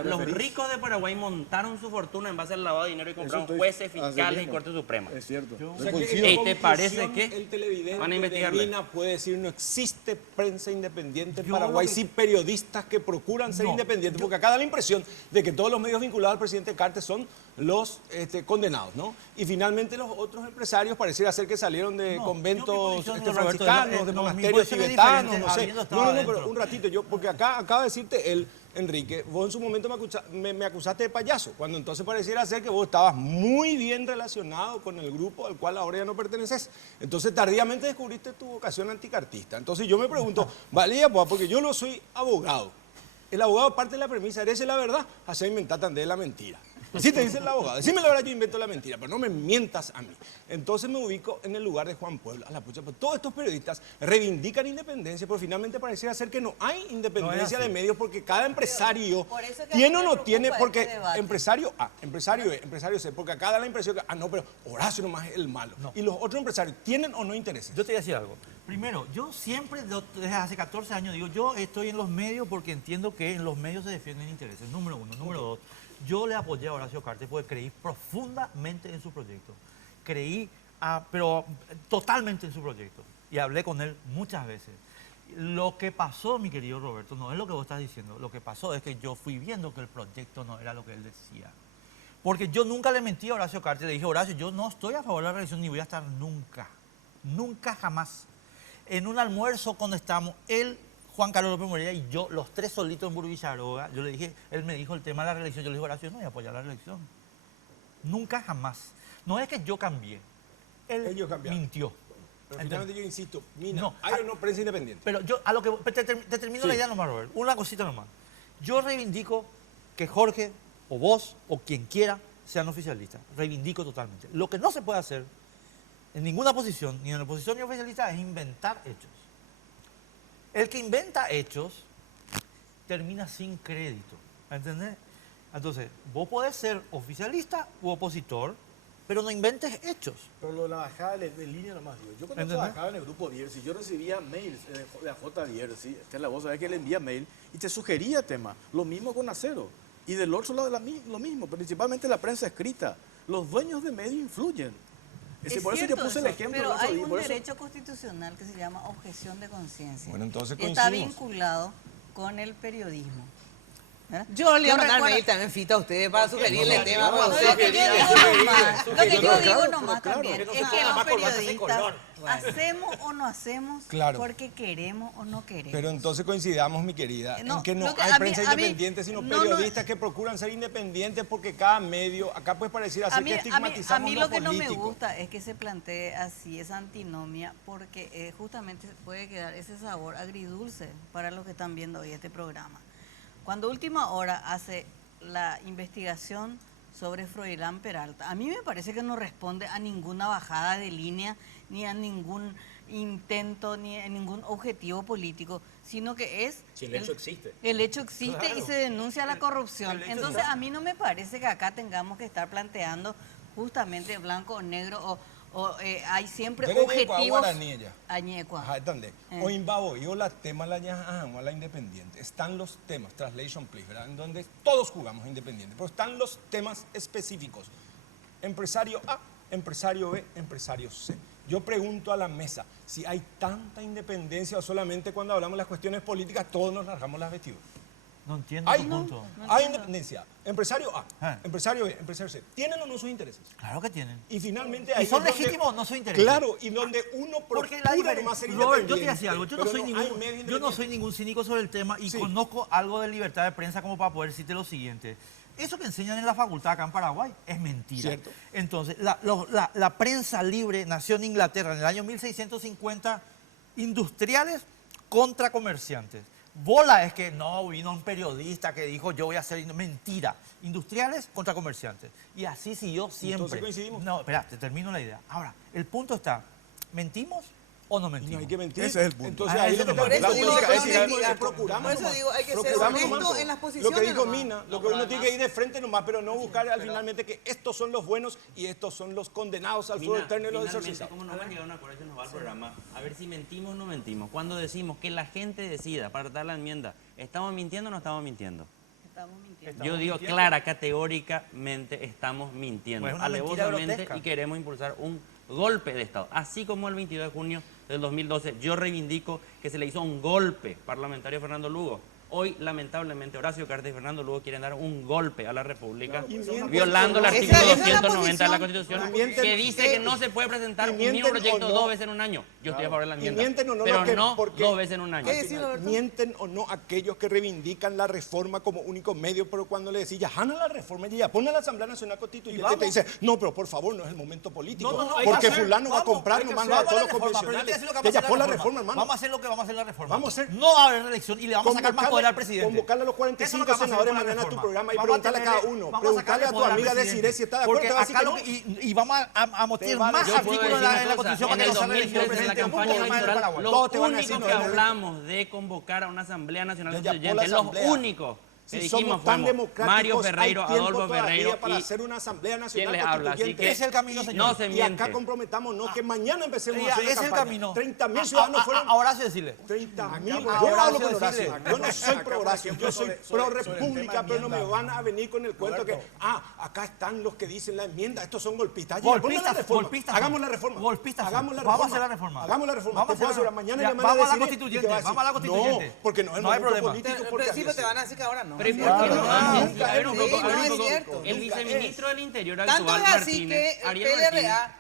Los ricos de Paraguay montaron su fortuna en base al lavado de dinero y compraron jueces, fiscales y Corte Suprema. Es cierto. O sea, ¿Te parece que el televidente van a investigarle? puede decir no existe prensa independiente en Paraguay, sí periodistas que procuran ser independientes? Porque acá da la impresión de que todos los medios vinculados al presidente Cartes son los condenados, ¿no? Y finalmente los otros empresarios pareciera ser que salieron de conventos franciscanos, de monasterios tibetanos, no sé. No, pero un ratito, porque acá acaba de decirte él, Enrique, vos en su momento me acusaste de payaso, cuando entonces pareciera ser que vos estabas muy bien relacionado con el grupo al cual ahora ya no perteneces. Entonces tardíamente descubriste tu vocación anticartista. Entonces yo me pregunto, valía, pues, porque yo no soy abogado. El abogado parte de la premisa, eres la verdad, así inventar tan de la mentira. Así te dice el abogado, decime la verdad, yo invento la mentira, pero no me mientas a mí. Entonces me ubico en el lugar de Juan Puebla, a la pucha, pues todos estos periodistas reivindican independencia, pero finalmente pareciera ser que no hay independencia de medios porque cada empresario tiene o no tiene, porque empresario A, empresario C, porque acá da la impresión que, no, pero Horacio nomás es el malo. No. Y los otros empresarios, ¿tienen o no intereses? Yo te voy a decir algo. Primero, yo siempre, desde hace 14 años, digo, yo estoy en los medios porque entiendo que en los medios se defienden intereses, número uno. Número dos, yo le apoyé a Horacio Cartes porque creí profundamente en su proyecto. Creí, pero totalmente en su proyecto. Y hablé con él muchas veces. Lo que pasó, mi querido Roberto, no es lo que vos estás diciendo. Lo que pasó es que yo fui viendo que el proyecto no era lo que él decía. Porque yo nunca le mentí a Horacio Cartes. Le dije, Horacio, yo no estoy a favor de la reelección ni voy a estar nunca. Nunca, jamás. En un almuerzo cuando estamos, él, Juan Carlos López Moreira y yo, los tres solitos en Burbicharoga, yo le dije, él me dijo el tema de la reelección, yo le dije, Horacio, no voy a apoyar la reelección. Nunca, jamás. No es que yo cambié, él mintió. Pero finalmente yo insisto, hay o no prensa independiente. Pero yo, a lo que te termino la idea nomás, Robert, una cosita nomás. Yo reivindico que Jorge, o vos, o quien quiera, sean oficialistas. Reivindico totalmente. Lo que no se puede hacer en ninguna posición, ni en la oposición ni oficialista, es inventar hechos. El que inventa hechos termina sin crédito, ¿entendés? Entonces, vos podés ser oficialista u opositor, pero no inventes hechos. Pero lo de la bajada de línea nomás, digo. Yo cuando trabajaba en el grupo Diersi, yo recibía mails de AJ Diersi, Estela, vos sabés que le envía mail y te sugería temas. Lo mismo con Acero. Y del otro lado lo mismo, principalmente la prensa escrita. Los dueños de medios influyen. Por eso yo puse el ejemplo. Pero hay un derecho constitucional que se llama objeción de conciencia. Bueno, entonces está vinculado con el periodismo. Yo le voy a mandar mail también, Fita, a ustedes para sugerirle temas. Lo que yo digo nomás también es que los periodistas hacemos o no hacemos porque queremos o no queremos. Pero entonces coincidamos, mi querida, en que no hay prensa independiente, sino periodistas que procuran ser independientes porque cada medio, acá puede parecer así que estigmatizamos a mí lo que no me gusta es que se plantee así esa antinomia porque justamente puede quedar ese sabor agridulce para los que están viendo hoy este programa. Cuando Última Hora hace la investigación sobre Froilán Peralta, a mí me parece que no responde a ninguna bajada de línea, ni a ningún intento, ni a ningún objetivo político, sino que es... Si el hecho existe. El hecho existe y se denuncia la corrupción. Entonces a mí no me parece que acá tengamos que estar planteando justamente blanco o negro hay siempre Desde objetivos. Guaraní ya. Añecua. Ajá, ¿entendés? O Imbabo, yo la tema la la independiente. Están los temas, translation please, ¿verdad? En donde todos jugamos independiente, pero están los temas específicos. Empresario A, empresario B, empresario C. Yo pregunto a la mesa, si hay tanta independencia o solamente cuando hablamos de las cuestiones políticas todos nos rasgamos las vestiduras. No entiendo Hay, tu punto. hay independencia. Empresario A, empresario B, empresario C. ¿Tienen o no sus intereses? Claro que tienen. Y finalmente ¿Y ahí son es donde- legítimos o no sus intereses? Claro, y donde uno Porque procura nomás ser Robert, yo te voy independiente. a decir algo. Yo no, pero soy hay ningún, medio yo no independiente. soy ningún cínico sobre el tema y conozco algo de libertad de prensa como para poder decirte lo siguiente. Eso que enseñan en la facultad acá en Paraguay es mentira. Cierto. Entonces, la prensa libre nació en Inglaterra en el año 1650, industriales contra comerciantes. Bola es que no, vino un periodista que dijo yo voy a hacer... Mentira. Industriales contra comerciantes. Y así siguió siempre. Entonces coincidimos. No, espera, te termino la idea. Ahora, el punto está, ¿mentimos o no mentimos? No hay que mentir. Ese es el punto. Entonces ahí lo que Por eso digo, procuramos. por eso digo, hay que ser Procuramos honesto nomás. en las Lo posiciones. que dijo nomás. Mina, lo que uno tiene que ir de frente nomás, pero no buscar al finalmente que estos son los buenos y estos son los condenados al fuego eterno y los Finalmente, exorcizados. como no hemos llegado a un acuerdo, se nos va el programa. A ver si mentimos o no mentimos. Cuando decimos que la gente decida para dar la enmienda, ¿estamos mintiendo o no estamos mintiendo? Estamos mintiendo. Yo digo clara, categóricamente estamos mintiendo, Pues es una mentira alevosamente, grotesca. y queremos impulsar un golpe de Estado. Así como el 22 de junio del 2012, yo reivindico que se le hizo un golpe parlamentario a Fernando Lugo. Hoy, lamentablemente, Horacio Cartes y Fernando Lugo quieren dar un golpe a la República, violando el artículo Esa es la 290 de la posición. Constitución, que dice que no se puede presentar un mismo proyecto dos veces en un año. Yo estoy a favor de la enmienda, mienten o no, pero lo que- no porque- dos veces en un año. Mienten o no aquellos que reivindican la reforma como único medio, pero cuando le decís ya gana la reforma y ya pone a la Asamblea Nacional Constituyente, te dice, no, pero por favor, no es el momento político, hay que porque hacer, fulano va a vamos, comprar hay que nomás hacer, a vamos todos a los la reforma, pero yo te voy a convencionales. decir lo que Que vamos a ya hacer pon la la reforma, hermano. Vamos a hacer lo que vamos a hacer la reforma. Vamos a hacer- No va a haber elección y le vamos a sacar más poder al presidente. Convocarle a los Eso es lo 45 que vamos a hacer senadores con la mañana a tu reforma. programa y Vamos preguntarle a cada tenerle- uno. vamos Preguntarle a sacarle tu poder al amiga presidente. Desiree si está de acuerdo. Porque te va a decir acá que lo no. que- y vamos a motir más Yo puedo artículos decir en una la cosa, Constitución en para que el no sea reelegido 2013, en la presidente. campaña Punto. electoral, Paraguay. lo Todos te van a decir, único no, que no, no. hablamos de convocar a una Asamblea Nacional Ya, por la Constituyente, lo Asamblea. único que Si dijimos somos tan fuimos democráticos, Mario hay Ferreiro, tiempo Adolfo todavía Ferreiro para y hacer una Asamblea ¿quién Nacional les habla? Así Constituyente. que Es el camino, Y- señor. no se Y miente. acá comprometamos, que mañana empecemos Y a hacer la es el campaña. camino. 30.000 ciudadanos fueron. Ahora sí decirle. 30.000. Acá- Yo ahora hablo sí con Horacio. decirle. Yo no soy Acá, pro por Horacio, ejemplo, yo soy sobre pro el tema República, pero no me enmienda. van a venir con el cuento que, Roberto. acá están los que dicen la enmienda, estos son golpistas. Ya, Golpistas, pongan la reforma. golpistas Hagamos son. la reforma. Golpistas son. Hagamos la Vamos a reforma. hacer la reforma. Hagamos la reforma. Vamos a Te puedo hacer la- asegurar, mañana Ya, le van a vamos a la decir constituyente, y te va a decir, vamos a la constituyente. No, porque no es el No hay momento problema. político. Pero porque principio así te es. van a decir que ahora no. Pero ¿y por Claro, qué no? nunca, A ver, un nunca, poco, a ver un sí, no es poco. cierto. El Nunca viceministro del Interior Tanto actual, es así Martínez, que el Ariel Martínez, PLRA,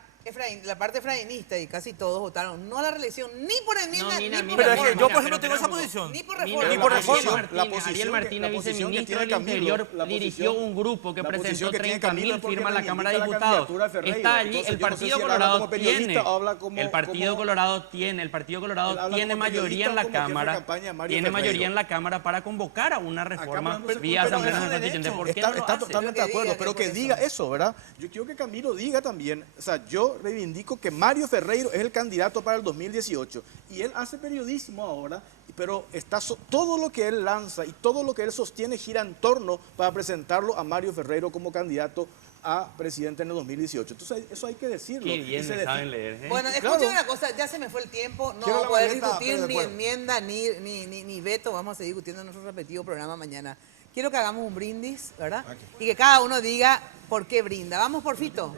la parte efraínista y casi todos votaron no a la reelección ni por enmienda No, ni Mina, por Mina, Pero es reforma. que yo, por Mira, ejemplo, tengo esa pero- posición. Ni por Mina, reforma. Ni por Ariel reforma. Martínez, Ariel Martínez, viceministro del Interior, dirigió un grupo que presentó 30.000 firmas a la Cámara de Diputados. Está allí, el Partido Colorado tiene, el Partido Colorado tiene mayoría en la Cámara, tiene mayoría en la Cámara para convocar a una reforma vía Asamblea Nacional Constituyente. ¿Por qué no lo Está hace? totalmente de acuerdo, pero que diga eso, ¿verdad? Yo quiero que Camilo diga también, o sea, yo reivindico que Mario Ferreiro es el candidato para el 2018 y él hace periodismo ahora, pero todo lo que él lanza y todo lo que él sostiene gira en torno para presentarlo a Mario Ferreiro como candidato a presidente en el 2018. Entonces eso hay que decirlo. Qué bien Y se me saben leer, ¿eh? Bueno, Claro. escuchen una cosa, ya se me fue el tiempo, no Quiero vamos a la poder maleta, discutir pero de ni acuerdo. enmienda ni veto, vamos a seguir discutiendo en nuestro repetido programa mañana. Quiero que hagamos un brindis, ¿verdad? Y que cada uno diga por qué brinda. Vamos por Fito.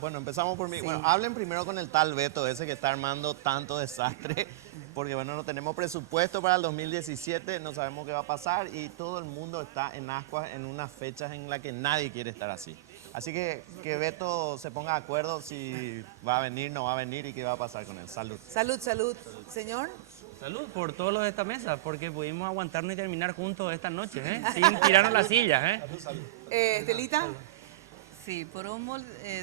Bueno, empezamos por mí. Bueno, hablen primero con el tal Beto ese que está armando tanto desastre, porque bueno, no tenemos presupuesto para el 2017, no sabemos qué va a pasar y todo el mundo está en ascuas en unas fechas en las que nadie quiere estar así. Así que Beto se ponga de acuerdo si va a venir, no va a venir y qué va a pasar con él. Salud. Salud, salud. Señor. Salud por todos los de esta mesa, porque pudimos aguantarnos y terminar juntos esta noche, ¿eh? Sin tirarnos las sillas, ¿eh? Estelita. Sí, por un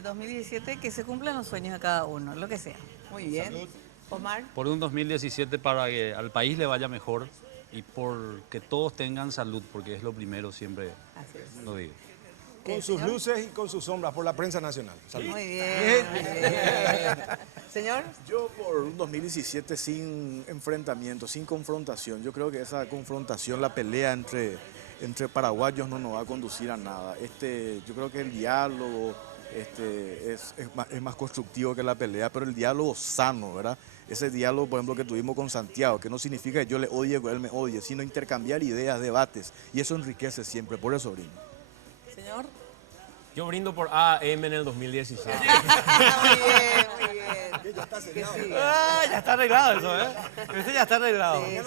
2017 que se cumplan los sueños de cada uno, lo que sea. Muy bien. Omar. Por un 2017 para que al país le vaya mejor y por que todos tengan salud, porque es lo primero, siempre lo digo. Con sus luces y con sus sombras, por la prensa nacional. Salud. Muy bien. Muy bien. Señor. Yo por un 2017 sin enfrentamiento, sin confrontación. Yo creo que esa confrontación, la pelea entre paraguayos no nos va a conducir a nada. Yo creo que el diálogo, es más constructivo que la pelea, pero el diálogo sano, ¿verdad? Ese diálogo, por ejemplo, que tuvimos con Santiago, que no significa que yo le odie o él me odie, sino intercambiar ideas, debates, y eso enriquece siempre, por eso brindo. Señor. Yo brindo por AM en el 2016. Muy bien, muy bien. Ya está arreglado eso, ¿eh? Ese ya está arreglado. Y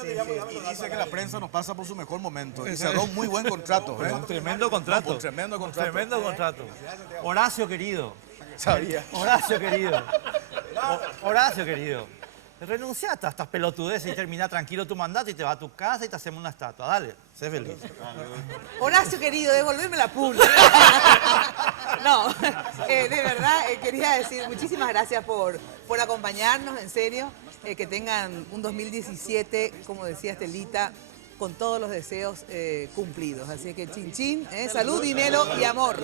dice que la prensa nos pasa por su mejor momento. Y cerró un muy buen contrato, ¿eh? Un tremendo contrato. Un tremendo contrato. Tremendo contrato. Horacio querido. Sabía. Horacio querido. Horacio querido. Renunciaste a estas pelotudeces y termina tranquilo tu mandato y te vas a tu casa y te hacemos una estatua. Dale, sé feliz. Horacio querido, devolverme la pulga. No, de verdad quería decir muchísimas gracias por acompañarnos, en serio. Que tengan un 2017, como decía Estelita, con todos los deseos cumplidos. Así que chin chin, salud, dinero y amor.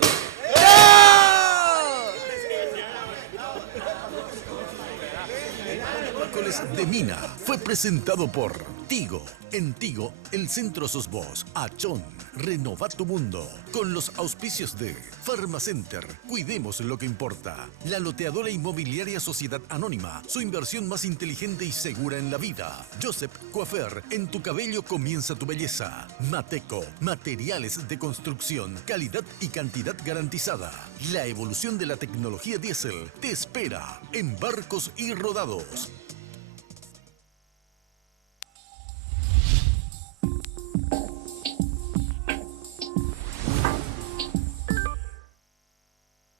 Miércoles de Mina fue presentado por Tigo. En Tigo, el centro sos vos. Achón, renova tu mundo. Con los auspicios de Farmacenter, cuidemos lo que importa. La loteadora inmobiliaria Sociedad Anónima, su inversión más inteligente y segura en la vida. Joseph Coafer, en tu cabello comienza tu belleza. Mateco, materiales de construcción, calidad y cantidad garantizada. La evolución de la tecnología diésel te espera en Barcos y Rodados.